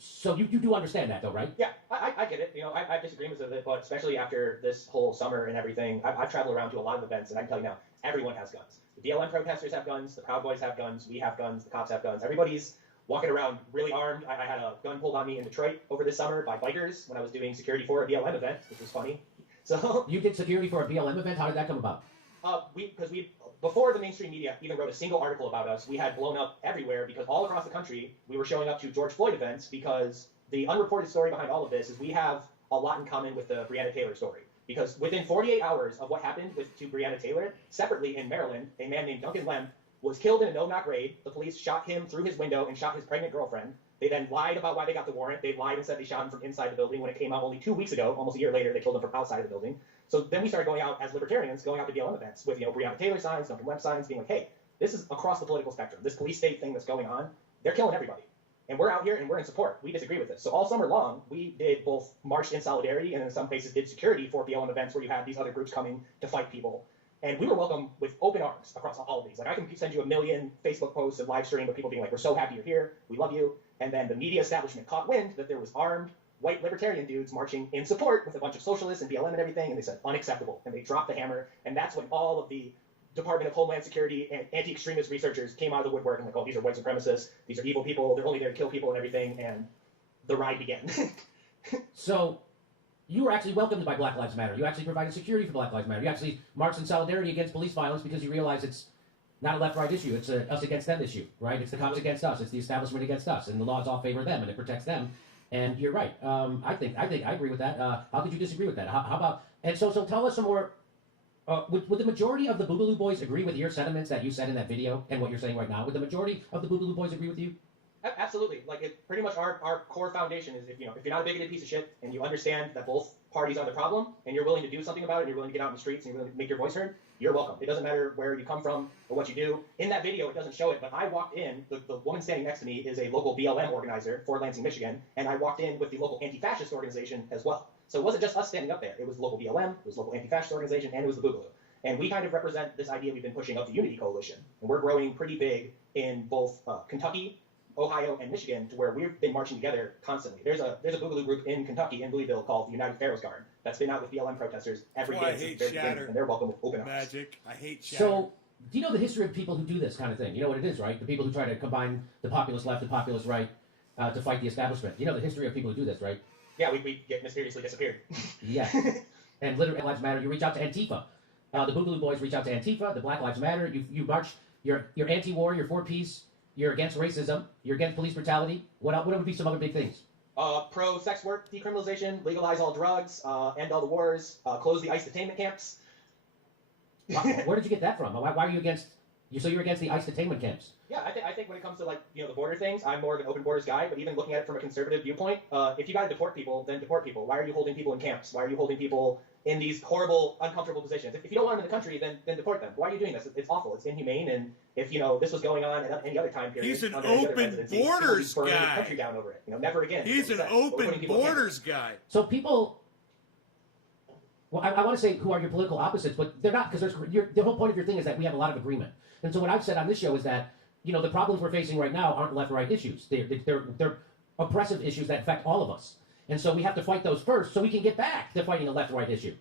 So you do understand that, though, right? Yeah, I get it. I have disagreements with it, but especially after this whole summer and everything, I've traveled around to a lot of events, and I can tell you now, everyone has guns. The BLM protesters have guns, the Proud Boys have guns, we have guns, the cops have guns. Everybody's walking around really armed. I had a gun pulled on me in Detroit over this summer by bikers when I was doing security for a BLM event, which was funny. So you did security for a BLM event? How did that come about? Because before the mainstream media even wrote a single article about us, we had blown up everywhere because all across the country we were showing up to George Floyd events because the unreported story behind all of this is we have a lot in common with the Breonna Taylor story. Because within 48 hours of what happened to Breonna Taylor, separately in Maryland, a man named Duncan Lemp was killed in a no-knock raid. The police shot him through his window and shot his pregnant girlfriend. They then lied about why they got the warrant. They lied and said they shot him from inside the building when it came out only 2 weeks ago. Almost a year later, they killed him from outside of the building. So then we started going out as libertarians, going out to BLM events with, Breonna Taylor signs, Duncan Lemp signs, being like, hey, this is across the political spectrum. This police state thing that's going on, they're killing everybody. And we're out here and we're in support. We disagree with this. So all summer long, we did both marched in solidarity and in some cases did security for BLM events where you had these other groups coming to fight people. And we were welcomed with open arms across all of these. Like I can send you a million Facebook posts and live stream of people being like, we're so happy you're here. We love you. And then the media establishment caught wind that there was armed white libertarian dudes marching in support with a bunch of socialists and BLM and everything. And they said, unacceptable. And they dropped the hammer. And that's when all of the Department of Homeland Security and anti-extremist researchers came out of the woodwork and like, oh, these are white supremacists, these are evil people, they're only there to kill people and everything, and the ride began. So you were actually welcomed by Black Lives Matter. You actually provided security for Black Lives Matter. You actually marched in solidarity against police violence because you realize it's not a left-right issue. It's a us against them issue, right? It's the cops against us. It's the establishment against us, and the laws all favor them, and it protects them. And you're right. I think I agree with that. How could you disagree with that? How about? And so tell us some more. Would the majority of the Boogaloo Boys agree with your sentiments that you said in that video and what you're saying right now? Would the majority of the Boogaloo Boys agree with you? Absolutely. Like, it pretty much our core foundation is if you're not a bigoted piece of shit and you understand that both parties are the problem and you're willing to do something about it and you're willing to get out in the streets and you're willing to make your voice heard, you're welcome. It doesn't matter where you come from or what you do. In that video, it doesn't show it, but I walked in, the woman standing next to me is a local BLM organizer for Lansing, Michigan, and I walked in with the local anti-fascist organization as well. So it wasn't just us standing up there. It was local BLM, it was local anti-fascist organization, and it was the Boogaloo. And we kind of represent this idea we've been pushing of the Unity Coalition. And we're growing pretty big in both Kentucky, Ohio, and Michigan, to where we've been marching together constantly. There's a Boogaloo group in Kentucky, in Louisville, called the United Pharaohs Guard. That's been out with BLM protesters every day since the very beginning, and they're welcome with open arms. Magic. I hate Shatter. So, do you know the history of people who do this kind of thing? You know what it is, right? The people who try to combine the populist left and populist right to fight the establishment. You know the history of people who do this, right? Yeah, we get mysteriously disappeared. Yeah. And literally, Lives Matter, you reach out to Antifa. The Boogaloo Boys reach out to Antifa, the Black Lives Matter. You march, you're anti-war, you're for peace, you're against racism, you're against police brutality. What would be some other big things? Pro-sex work decriminalization, legalize all drugs, end all the wars, close the ICE detainment camps. Where did you get that from? Why are you against? So you're against the ICE detainment camps? Yeah, I think when it comes to the border things, I'm more of an open borders guy. But even looking at it from a conservative viewpoint, if you got to deport people, then deport people. Why are you holding people in camps? Why are you holding people in these horrible, uncomfortable positions? If you don't want them in the country, then deport them. Why are you doing this? It's awful. It's inhumane. And if this was going on at any other time period, he's an under any other open presidency, borders people would be burning guy. the country down over it. Never again. He's an open borders guy. So people. Well, I want to say who are your political opposites, but they're not, because the whole point of your thing is that we have a lot of agreement. And so what I've said on this show is that the problems we're facing right now aren't left-right issues. They're oppressive issues that affect all of us. And so we have to fight those first so we can get back to fighting a left-right issue.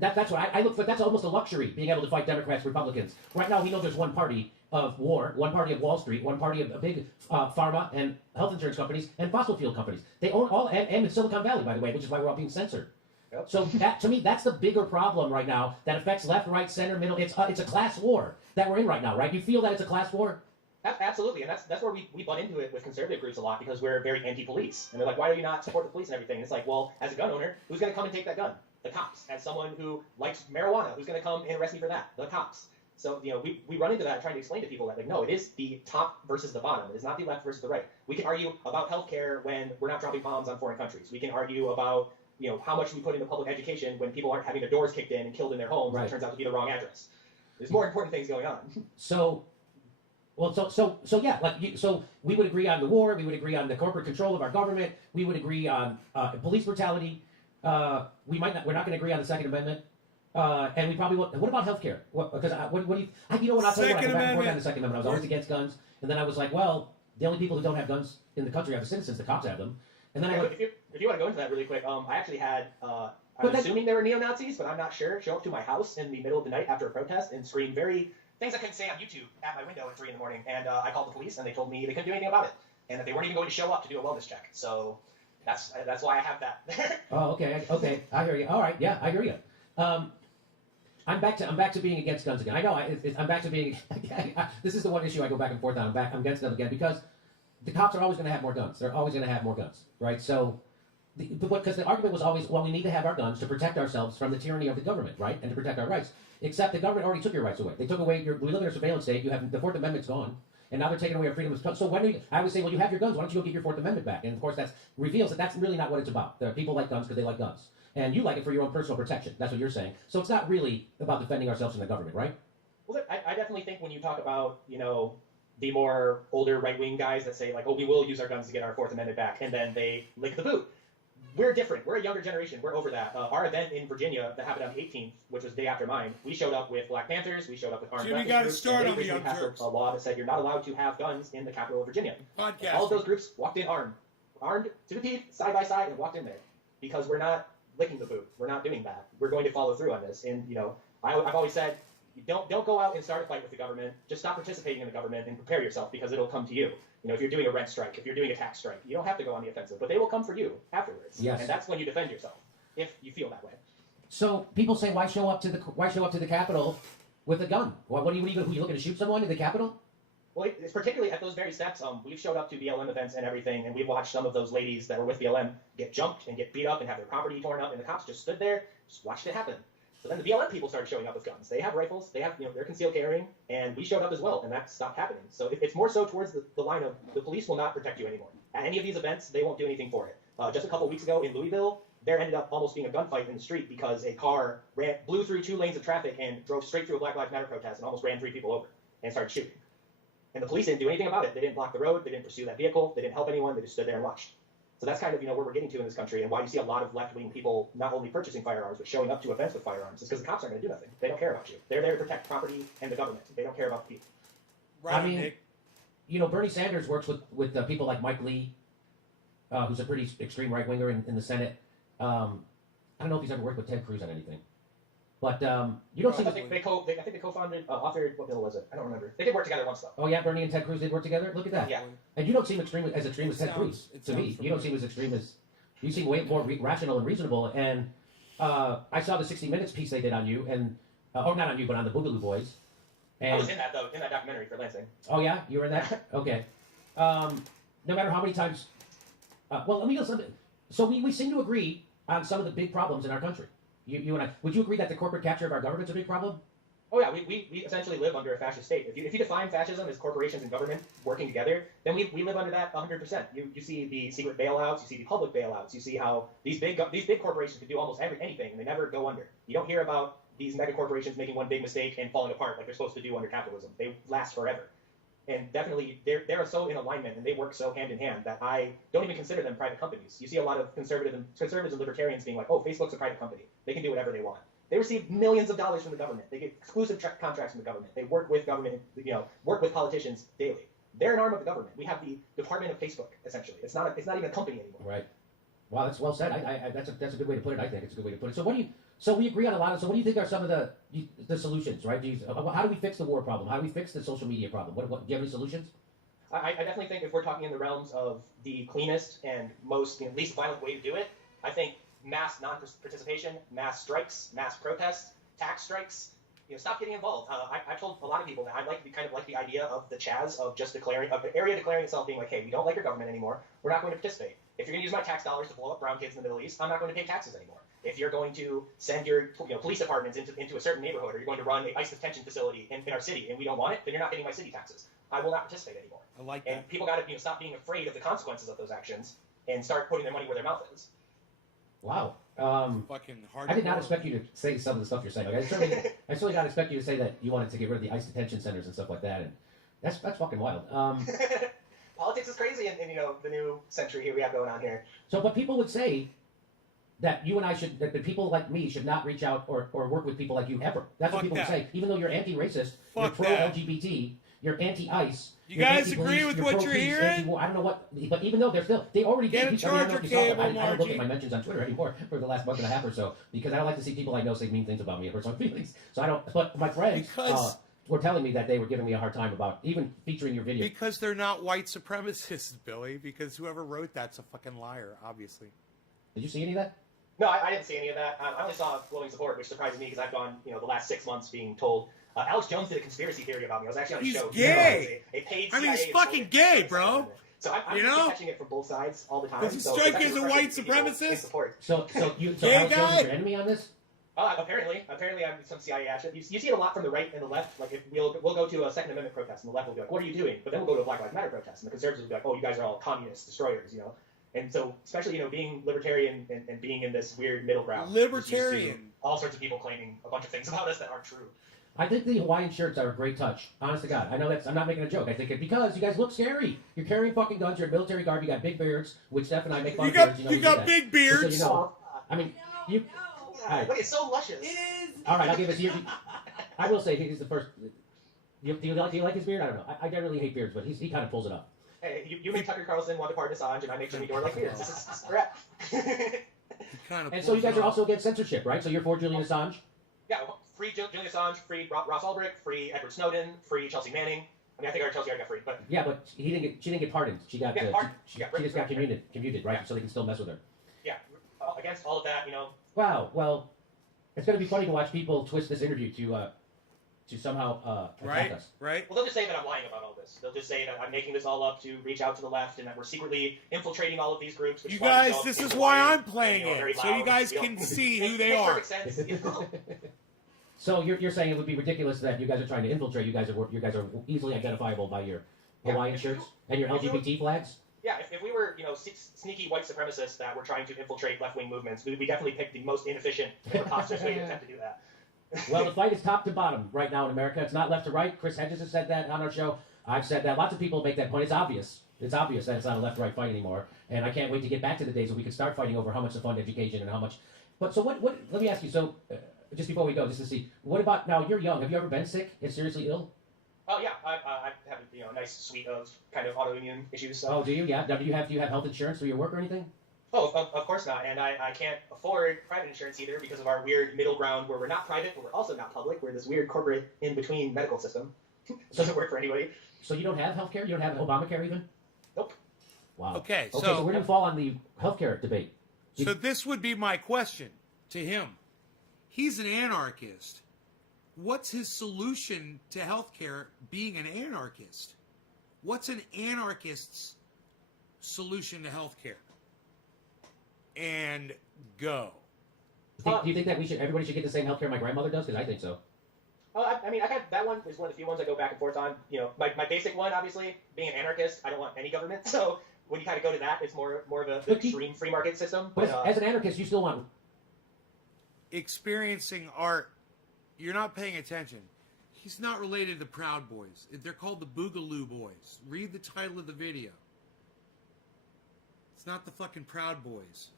That's what I look for. That's almost a luxury, being able to fight Democrats, Republicans. Right now we know there's one party of war, one party of Wall Street, one party of big pharma and health insurance companies and fossil fuel companies. They own all, and in Silicon Valley, by the way, which is why we're all being censored. Yep. So to me, that's the bigger problem right now that affects left, right, center, middle. It's a class war that we're in right now, right? You feel that it's a class war? Absolutely, and that's where we butt into it with conservative groups a lot, because we're very anti-police. And they're like, why do you not support the police and everything? And it's like, well, as a gun owner, who's going to come and take that gun? The cops. As someone who likes marijuana, who's going to come and arrest me for that? The cops. So, we run into that trying to explain to people that, no, it is the top versus the bottom. It is not the left versus the right. We can argue about healthcare when we're not dropping bombs on foreign countries. We can argue about how much we put into public education when people aren't having their doors kicked in and killed in their homes, and it turns out to be the wrong address. There's more important things going on. So we would agree on the war. We would agree on the corporate control of our government. We would agree on police brutality. We're not going to agree on the Second Amendment. And we probably won't. What about healthcare? Because what do you? When I tell you what, I go back and forth on the Second Amendment. I was always against guns, and then I was like, well, the only people who don't have guns in the country are the citizens. The cops have them. And then if you want to go into that really quick, I actually had. I'm assuming they were neo-Nazis, but I'm not sure. Show up to my house in the middle of the night after a protest and scream things I couldn't say on YouTube at my window at 3 a.m. And I called the police, and they told me they couldn't do anything about it, and that they weren't even going to show up to do a wellness check. So that's why I have that. Oh, okay, I hear you. All right, yeah, I hear you. I'm back to being against guns again. I know I'm back to being. This is the one issue I go back and forth on. I'm against them again because the cops are always going to have more guns. They're always going to have more guns, right? So. Because the argument was always, well, we need to have our guns to protect ourselves from the tyranny of the government, right? And to protect our rights. Except the government already took your rights away. They took away we live in a surveillance state. You have the Fourth Amendment's gone, and now they're taking away our freedom of speech. So I would say, well, you have your guns. Why don't you go get your Fourth Amendment back? And of course, that reveals that that's really not what it's about. There are people like guns because they like guns, and you like it for your own personal protection. That's what you're saying. So it's not really about defending ourselves from the government, right? Well, I definitely think when you talk about the more older right-wing guys that say, like, oh, we will use our guns to get our Fourth Amendment back, and then they lick the boot. We're different. We're a younger generation. We're over that. Our event in Virginia that happened on the 18th, which was the day after mine, we showed up with Black Panthers. We showed up with armed Jimmy weapons got a groups, start and on they the recently Young passed Turks. a law that said you're not allowed to have guns in the capital of Virginia. Podcast. All of those groups walked in armed to the teeth, side by side, and walked in there because we're not licking the boot. We're not doing that. We're going to follow through on this. And I've always said, don't go out and start a fight with the government. Just stop participating in the government and prepare yourself because it'll come to you. If you're doing a rent strike, if you're doing a tax strike, you don't have to go on the offensive, but they will come for you afterwards. Yes. And that's when you defend yourself, if you feel that way. So people say, why show up to the Capitol with a gun? What are you looking to shoot someone in the Capitol? Well, it's particularly at those very steps. We've showed up to BLM events and everything, and we've watched some of those ladies that were with BLM get jumped and get beat up and have their property torn up, and the cops just stood there, just watched it happen. So then the BLM people started showing up with guns. They have rifles, they have, they're concealed carrying, and we showed up as well, and that stopped happening. So it's more so towards the line of the police will not protect you anymore. At any of these events, they won't do anything for it. Just a couple weeks ago in Louisville, there ended up almost being a gunfight in the street because a car blew through 2 lanes of traffic and drove straight through a Black Lives Matter protest and almost ran 3 people over and started shooting. And the police didn't do anything about it. They didn't block the road. They didn't pursue that vehicle. They didn't help anyone. They just stood there and watched. So that's kind of where we're getting to in this country, and why you see a lot of left-wing people not only purchasing firearms but showing up to events with firearms. Is because the cops aren't going to do nothing. They don't care about you. They're there to protect property and the government. They don't care about the people. Right, I mean, Nick. Bernie Sanders works with people like Mike Lee, who's a pretty extreme right-winger in the Senate. I don't know if he's ever worked with Ted Cruz on anything. But you don't see. I think they co-founded, authored. What bill was it? I don't remember. They did work together once though. Oh yeah, Bernie and Ted Cruz did work together. Look at that. Yeah. And you don't seem extreme as Ted Cruz to me. You don't seem as extreme as you seem way more rational and reasonable. And I saw the 60 Minutes piece they did on you, and or not on you, but on the Boogaloo Boys. And, I was in that though, in that documentary for Lansing. Oh yeah, you were in that. Okay. No matter how many times. Well, let me go something. So we seem to agree on some of the big problems in our country. You and I. Would you agree that the corporate capture of our government's a big problem? Oh yeah, we essentially live under a fascist state. If you define fascism as corporations and government working together, then we live under that 100%. You see the secret bailouts, you see the public bailouts, you see how these big corporations can do almost anything and they never go under. You don't hear about these mega corporations making one big mistake and falling apart like they're supposed to do under capitalism. They last forever. And definitely, they're so in alignment and they work so hand in hand that I don't even consider them private companies. You see a lot of conservatives and libertarians being like, oh, Facebook's a private company. They can do whatever they want. They receive millions of dollars from the government. They get exclusive contracts from the government. They work with government, work with politicians daily. They're an arm of the government. We have the department of Facebook, essentially. It's not even a company anymore. Right. Wow, that's well said. That's a good way to put it. I think it's a good way to put it. So we agree on a lot of. So what do you think are some of the solutions? Right? How do we fix the war problem? How do we fix the social media problem? Do you have any solutions? I definitely think if we're talking in the realms of the cleanest and most least violent way to do it, I think mass non-participation, mass strikes, mass protests, tax strikes. Stop getting involved. I've told a lot of people that I kind of like the idea of the Chaz of just declaring, of the area declaring itself being like, hey, we don't like your government anymore. We're not going to participate. If you're going to use my tax dollars to blow up brown kids in the Middle East, I'm not going to pay taxes anymore. If you're going to send your police departments into a certain neighborhood, or you're going to run an ICE detention facility in our city, and we don't want it, then you're not getting my city taxes. I will not participate anymore. I like that. And people got to stop being afraid of the consequences of those actions and start putting their money where their mouth is. Wow. Fucking hard. I did not expect you to say some of the stuff you're saying. Like, I certainly not expect you to say that you wanted to get rid of the ICE detention centers and stuff like that. And that's fucking wild. Politics is crazy in the new century here we have going on here. So, but people would say that you and I that people like me should not reach out or work with people like you ever. That's what people would say. Even though you're anti-racist, you're pro-LGBT, you're anti-ICE. You guys agree with what you're hearing? I don't know what, but even though they already get a charger cable, I don't look at my mentions on Twitter anymore for the last month and a half or so because I don't like to see people I know say mean things about me or hurt my feelings. So I don't. But my friends were telling me that they were giving me a hard time about even featuring your video because they're not white supremacists, Billy. Because whoever wrote that's a fucking liar, obviously. Did you see any of that? No, I didn't see any of that. I only saw glowing support, which surprises me because I've gone, the last 6 months being told. Alex Jones did a conspiracy theory about me. I was actually on a show. He's gay. A paid I mean, he's CIA fucking gay, bro. So I'm catching it from both sides all the time. Does he strike you as a white supremacist? So Alex Jones is your enemy on this? Apparently I'm some CIA action. You see it a lot from the right and the left. Like if we'll go to a Second Amendment protest, and the left will be like, "What are you doing?" But then we'll go to a Black Lives Matter protest, and the conservatives will be like, "Oh, you guys are all communist destroyers," And so, especially being libertarian and being in this weird middle ground, libertarian, all sorts of people claiming a bunch of things about us that aren't true. I think the Hawaiian shirts are a great touch. Honest to God. I know I'm not making a joke. I think it because you guys look scary. You're carrying fucking guns. You're in military garb. You got big beards, which Steph and I make fun of beards. You got big beards. So you know, I mean, you. Look, it's so luscious. It is. All right, I'll give it to you. I will say he's the first. Do you like his beard? I don't know. I generally hate beards, but he kind of pulls it up. Hey, you make Tucker Carlson want to pardon Assange, and I make Jimmy Dore like beards. This is crap. And so you guys are also against censorship, right? So you're for Julian Assange? Yeah, free Julian Assange, free Ross Ulbricht, free Edward Snowden, free Chelsea Manning. I mean, I think our Chelsea already got free, but Yeah, but she didn't get pardoned. She got pardoned. she just got commuted, right? Yeah. So they can still mess with her. yeah, against all of that, you know. Wow. Well, it's going to be funny to watch people twist this interview to somehow attack us. Right. Well, they'll just say that I'm lying about all this. They'll just say that I'm making this all up to reach out to the left, and that we're secretly infiltrating all of these groups. Which You is why we guys, don't this seem is to why want I'm to, playing very it, so loud, you guys know. can see who they Makes are. perfect sense, you know? So you're saying it would be ridiculous that you guys are trying to infiltrate. You guys are easily identifiable by your Hawaiian shirts and your LGBT flags. Yeah, if we were, you know, sneaky white supremacists that were trying to infiltrate left-wing movements, we definitely picked the most inefficient and preposterous way to attempt to do that. Well, the fight is top to bottom right now in America. It's not left to right. Chris Hedges has said that on our show. I've said that. Lots of people make that point. It's obvious. It's obvious that it's not a left-right fight anymore. And I can't wait to get back to the days when we can start fighting over how much to fund education and how much. But so what let me ask you. So just before we go, just to see, what about now? You're young. Have you ever been sick and seriously ill? Oh yeah, I have a nice suite of kind of autoimmune issues. So. Oh, do you? Yeah. Do you have health insurance through your work or anything? Oh, of course not. And I can't afford private insurance either because of our weird middle ground where we're not private, but we're also not public. We're this weird corporate in-between medical system. Doesn't work for anybody. So you don't have health care? You don't have Obamacare even? Nope. Wow. Okay, so where do you fall on the healthcare debate? So this would be my question to him. He's an anarchist. What's his solution to healthcare being an anarchist? What's an anarchist's solution to healthcare? And go. Do you think that everybody should get the same healthcare my grandmother does? Because I think so. I mean, that one is one of the few ones I go back and forth on. You know, my basic one, obviously, being an anarchist, I don't want any government. So when you kind of go to that, it's more of a extreme free market system. But as an anarchist, you still want experiencing art. You're not paying attention. He's not related to the Proud Boys. They're called the Boogaloo Boys. Read the title of the video. It's not the fucking Proud Boys.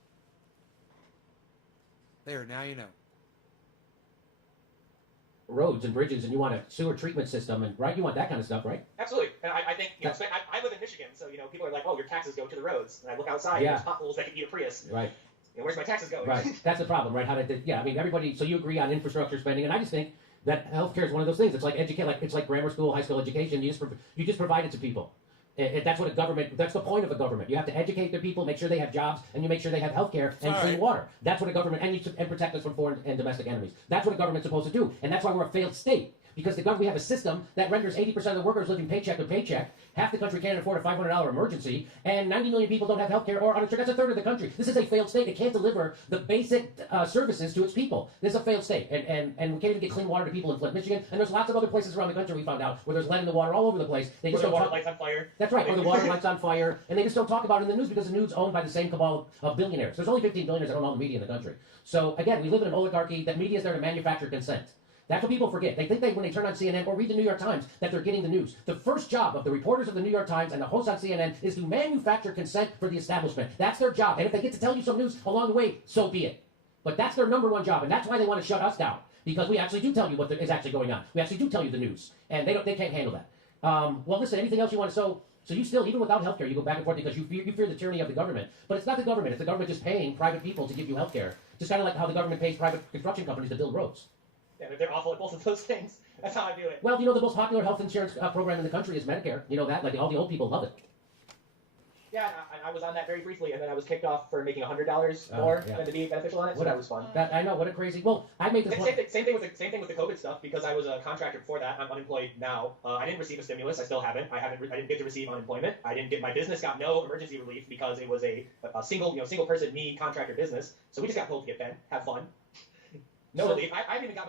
There, now you know. roads and bridges, and you want a sewer treatment system, and right, you want that kind of stuff, right? Absolutely. And I think, you know, I live in Michigan, so, you know, people are like, oh, your taxes go to the roads. And I look outside, Yeah. and there's potholes that could eat a Prius. Right. You know, where's my taxes going? Right. That's the problem, right? I mean, everybody. So you agree on infrastructure spending, and I just think that healthcare is one of those things. It's like it's like grammar school, high school education. You just provide it to people. That's what a government. That's the point of a government. You have to educate the people, make sure they have jobs, and you make sure they have healthcare and clean water. That's what a government and protect us from foreign and domestic enemies. That's what a government's supposed to do, and that's why we're a failed state. Because we have a system that renders 80% of the workers living paycheck to paycheck. Half the country can't afford a $500 emergency, and 90 million people don't have health care or uninsured. That's a third of the country. This is a failed state. It can't deliver the basic services to its people. This is a failed state, and we can't even get clean water to people in Flint, Michigan. And there's lots of other places around the country we found out where there's lead in the water all over the place. They just the don't water talk. lights on fire. That's right. Or the water lights on fire, and they just don't talk about it in the news because the news is owned by the same cabal of billionaires. There's only 15 billionaires that own all the media in the country. So again, we live in an oligarchy. That media is there to manufacture consent. That's what people forget. They think when they turn on CNN or read the New York Times that they're getting the news. The first job of the reporters of the New York Times and the hosts on CNN is to manufacture consent for the establishment. That's their job. And if they get to tell you some news along the way, so be it. But that's their number one job, and that's why they want to shut us down. Because we actually do tell you what is actually going on. We actually do tell you the news, and they can't handle that. Well, listen. Anything else you want to? So you still, even without healthcare, you go back and forth because you fear the tyranny of the government. But it's not the government. It's the government just paying private people to give you healthcare. Just kind of like how the government pays private construction companies to build roads. Yeah, they're awful at both of those things. That's how I do it. Well, you know, the most popular health insurance program in the country is Medicare. You know that? Like, all the old people love it. Yeah, I was on that very briefly, and then I was kicked off for making $100 more than to be beneficial on it, so that was fun. I know, what a crazy... Well, I made this point... Same thing with the COVID stuff, because I was a contractor before that. I'm unemployed now. I didn't receive a stimulus. I still haven't. I didn't get to receive unemployment. My business got no emergency relief because it was a single person me contractor business. So we just got told to get fed, have fun. No relief. I haven't even got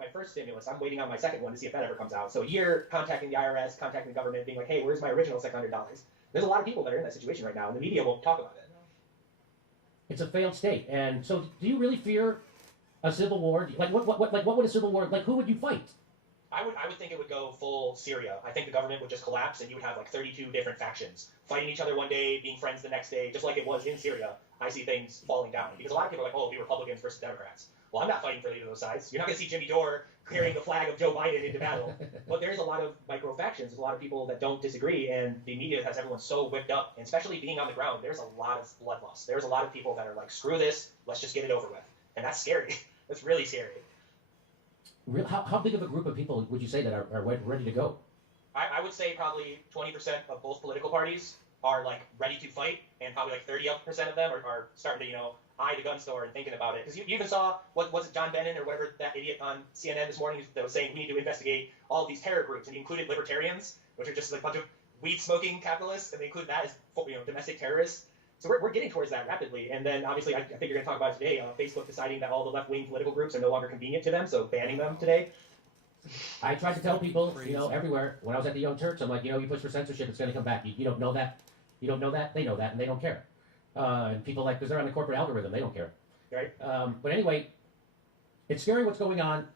my first stimulus. I'm waiting on my second one to see if that ever comes out. So a year contacting the IRS, contacting the government, being like, hey, where's my original $600? There's a lot of people that are in that situation right now, and the media won't talk about it. It's a failed state. And so do you really fear a civil war? Like, what would a civil war... Like, who would you fight? I would think it would go full Syria. I think the government would just collapse, and you would have like 32 different factions fighting each other one day, being friends the next day, just like it was in Syria. I see things falling down because a lot of people are like, oh, it'll be Republicans versus Democrats. Well, I'm not fighting for either of those sides. You're not going to see Jimmy Dore carrying the flag of Joe Biden into battle. But there's a lot of micro factions. There's a lot of people that don't disagree, and the media has everyone so whipped up. And especially being on the ground, there's a lot of bloodlust. There's a lot of people that are like, screw this, let's just get it over with. And that's scary. That's really scary. How big of a group of people would you say that are ready to go? I would say probably 20% of both political parties are like ready to fight, and probably like 30% of them are starting to, eye the gun store and thinking about it. Because you even saw, what was it, John Bennon or whatever, that idiot on CNN this morning that was saying we need to investigate all of these terror groups, and he included libertarians, which are just like a bunch of weed-smoking capitalists, and they include that as domestic terrorists. So we're getting towards that rapidly. And then obviously, I think you're going to talk about it today, Facebook deciding that all the left-wing political groups are no longer convenient to them, so banning them today. I tried to tell people, everywhere, when I was at the Young Turks, I'm like, you push for censorship, it's going to come back. You don't know that. You don't know that. They know that, and they don't care. And people because they're on the corporate algorithm, they don't care. Right. But anyway, it's scary what's going on.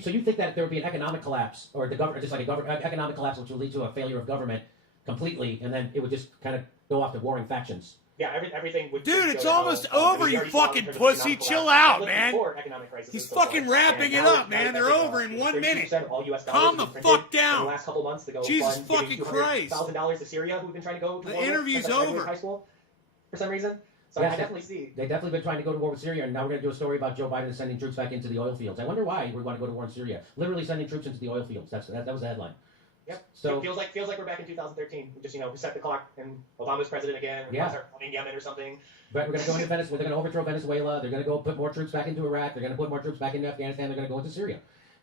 So you think that there would be an economic collapse, or the government, just like economic collapse, which will lead to a failure of government completely, and then it would just kind of go off to warring factions. Yeah, everything would. Dude, it's almost over, you fucking pussy. Chill out, man. He's fucking wrapping it up, man. They're over in 1 minute. Calm the fuck down. In the last couple months to go Jesus fucking Christ. $1,000 to Syria, who've been trying to go to the interview's over. High school for some reason. So yes, I definitely see. They've definitely been trying to go to war with Syria, and now we're going to do a story about Joe Biden sending troops back into the oil fields. I wonder why we want to go to war in Syria. Literally sending troops into the oil fields. That was the headline. Yep. So it feels like we're back in 2013. We just we set the clock and Obama's president again. Yeah. Start bombing Yemen or something. But we're going to go into Venezuela. They're going to overthrow Venezuela. They're going to go put more troops back into Iraq. They're going to put more troops back into Afghanistan. They're going to go into Syria.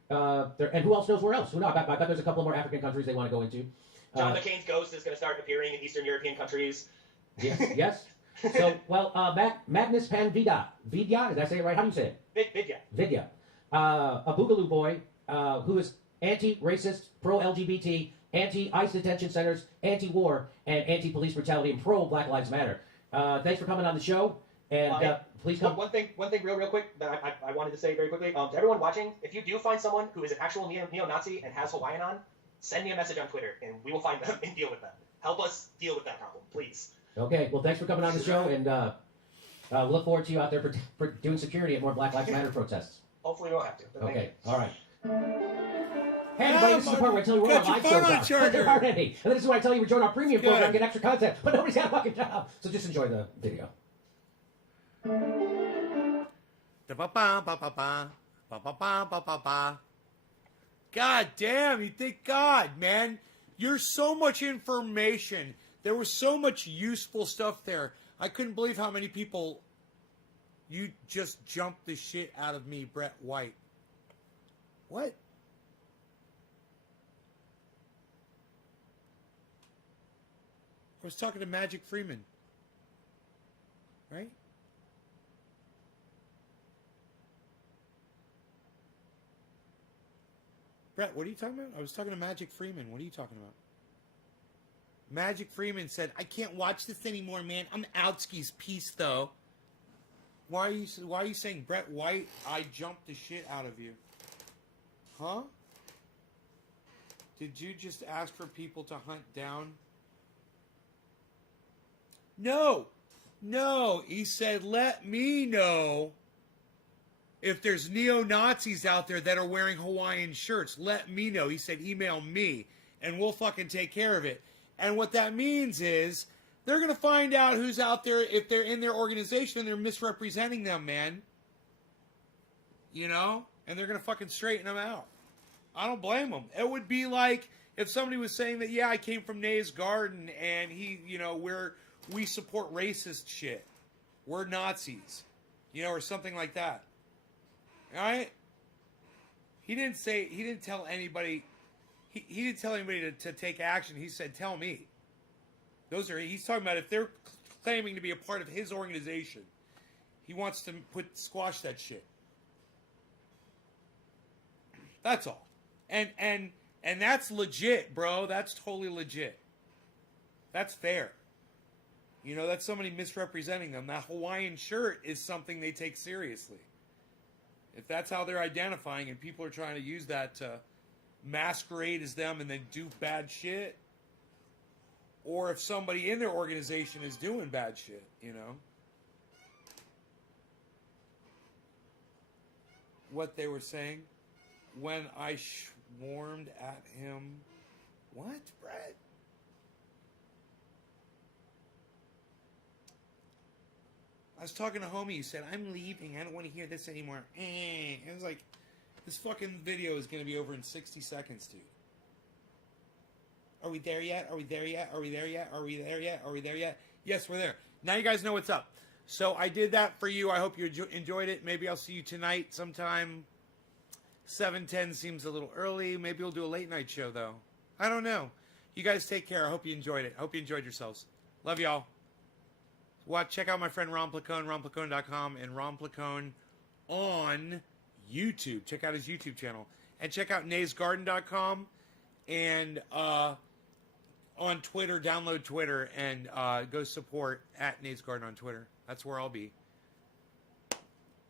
And who else knows where else? Who knows? I bet there's a couple more African countries they want to go into. John McCain's ghost is going to start appearing in Eastern European countries. Yes. Yes. So, Magnus Pan Vidya, did I say it right? How do you say it? Vidya. A Boogaloo boy who is anti-racist, pro-LGBT, anti-ICE detention centers, anti-war, and anti-police brutality, and pro-Black Lives Matter. Thanks for coming on the show, and please come. One thing real quick that I wanted to say very quickly. To everyone watching, if you do find someone who is an actual neo-Nazi and has Hawaiian on, send me a message on Twitter, and we will find them and deal with them. Help us deal with that problem, please. Okay, well, thanks for coming on the show, and we look forward to you out there for doing security at more Black Lives Matter protests. Hopefully we won't have to. Okay, all right. Hey, everybody, this is the part where I tell you we're on live shows but there aren't any. And this is where I tell you we join our premium program and get extra content, but nobody's got a fucking job. So just enjoy the video. God damn, you think God, man. You're so much information. There was so much useful stuff there. I couldn't believe how many people you just jumped the shit out of me, Brett White. What? I was talking to Magic Freeman. Right? Brett, what are you talking about? I was talking to Magic Freeman. What are you talking about? Magic Freeman said, I can't watch this anymore, man. I'm Outski's piece, though. Why are you saying, Brett White, I jumped the shit out of you? Huh? Did you just ask for people to hunt down? No. No. He said, let me know if there's neo-Nazis out there that are wearing Hawaiian shirts. Let me know. He said, email me, and we'll fucking take care of it. And what that means is they're going to find out who's out there if they're in their organization and they're misrepresenting them, man. You know? And they're going to fucking straighten them out. I don't blame them. It would be like if somebody was saying that, yeah, I came from Nays Garden and we support racist shit. We're Nazis. Or something like that. All right? He didn't tell anybody... He didn't tell anybody to take action. He said, tell me. He's talking about if they're claiming to be a part of his organization, he wants to squash that shit. That's all. And that's legit, bro. That's totally legit. That's fair. That's somebody misrepresenting them. That Hawaiian shirt is something they take seriously. If that's how they're identifying and people are trying to use that to masquerade as them and then do bad shit, or if somebody in their organization is doing bad shit, you know. What they were saying when I swarmed at him. What, Brett? I was talking to homie. He said, "I'm leaving. I don't want to hear this anymore." And I was like, this fucking video is going to be over in 60 seconds, dude. Are we there yet? Are we there yet? Are we there yet? Are we there yet? Are we there yet? Yes, we're there. Now you guys know what's up. So I did that for you. I hope you enjoyed it. Maybe I'll see you tonight sometime. 7:10 seems a little early. Maybe we'll do a late night show, though. I don't know. You guys take care. I hope you enjoyed it. I hope you enjoyed yourselves. Love y'all. Check out my friend Ron Placone, ronplacone.com, and Ron Placone on YouTube. Check out his YouTube channel. And check out naysgarden.com. And on Twitter, download Twitter and go support at Nays Garden on Twitter. That's where I'll be.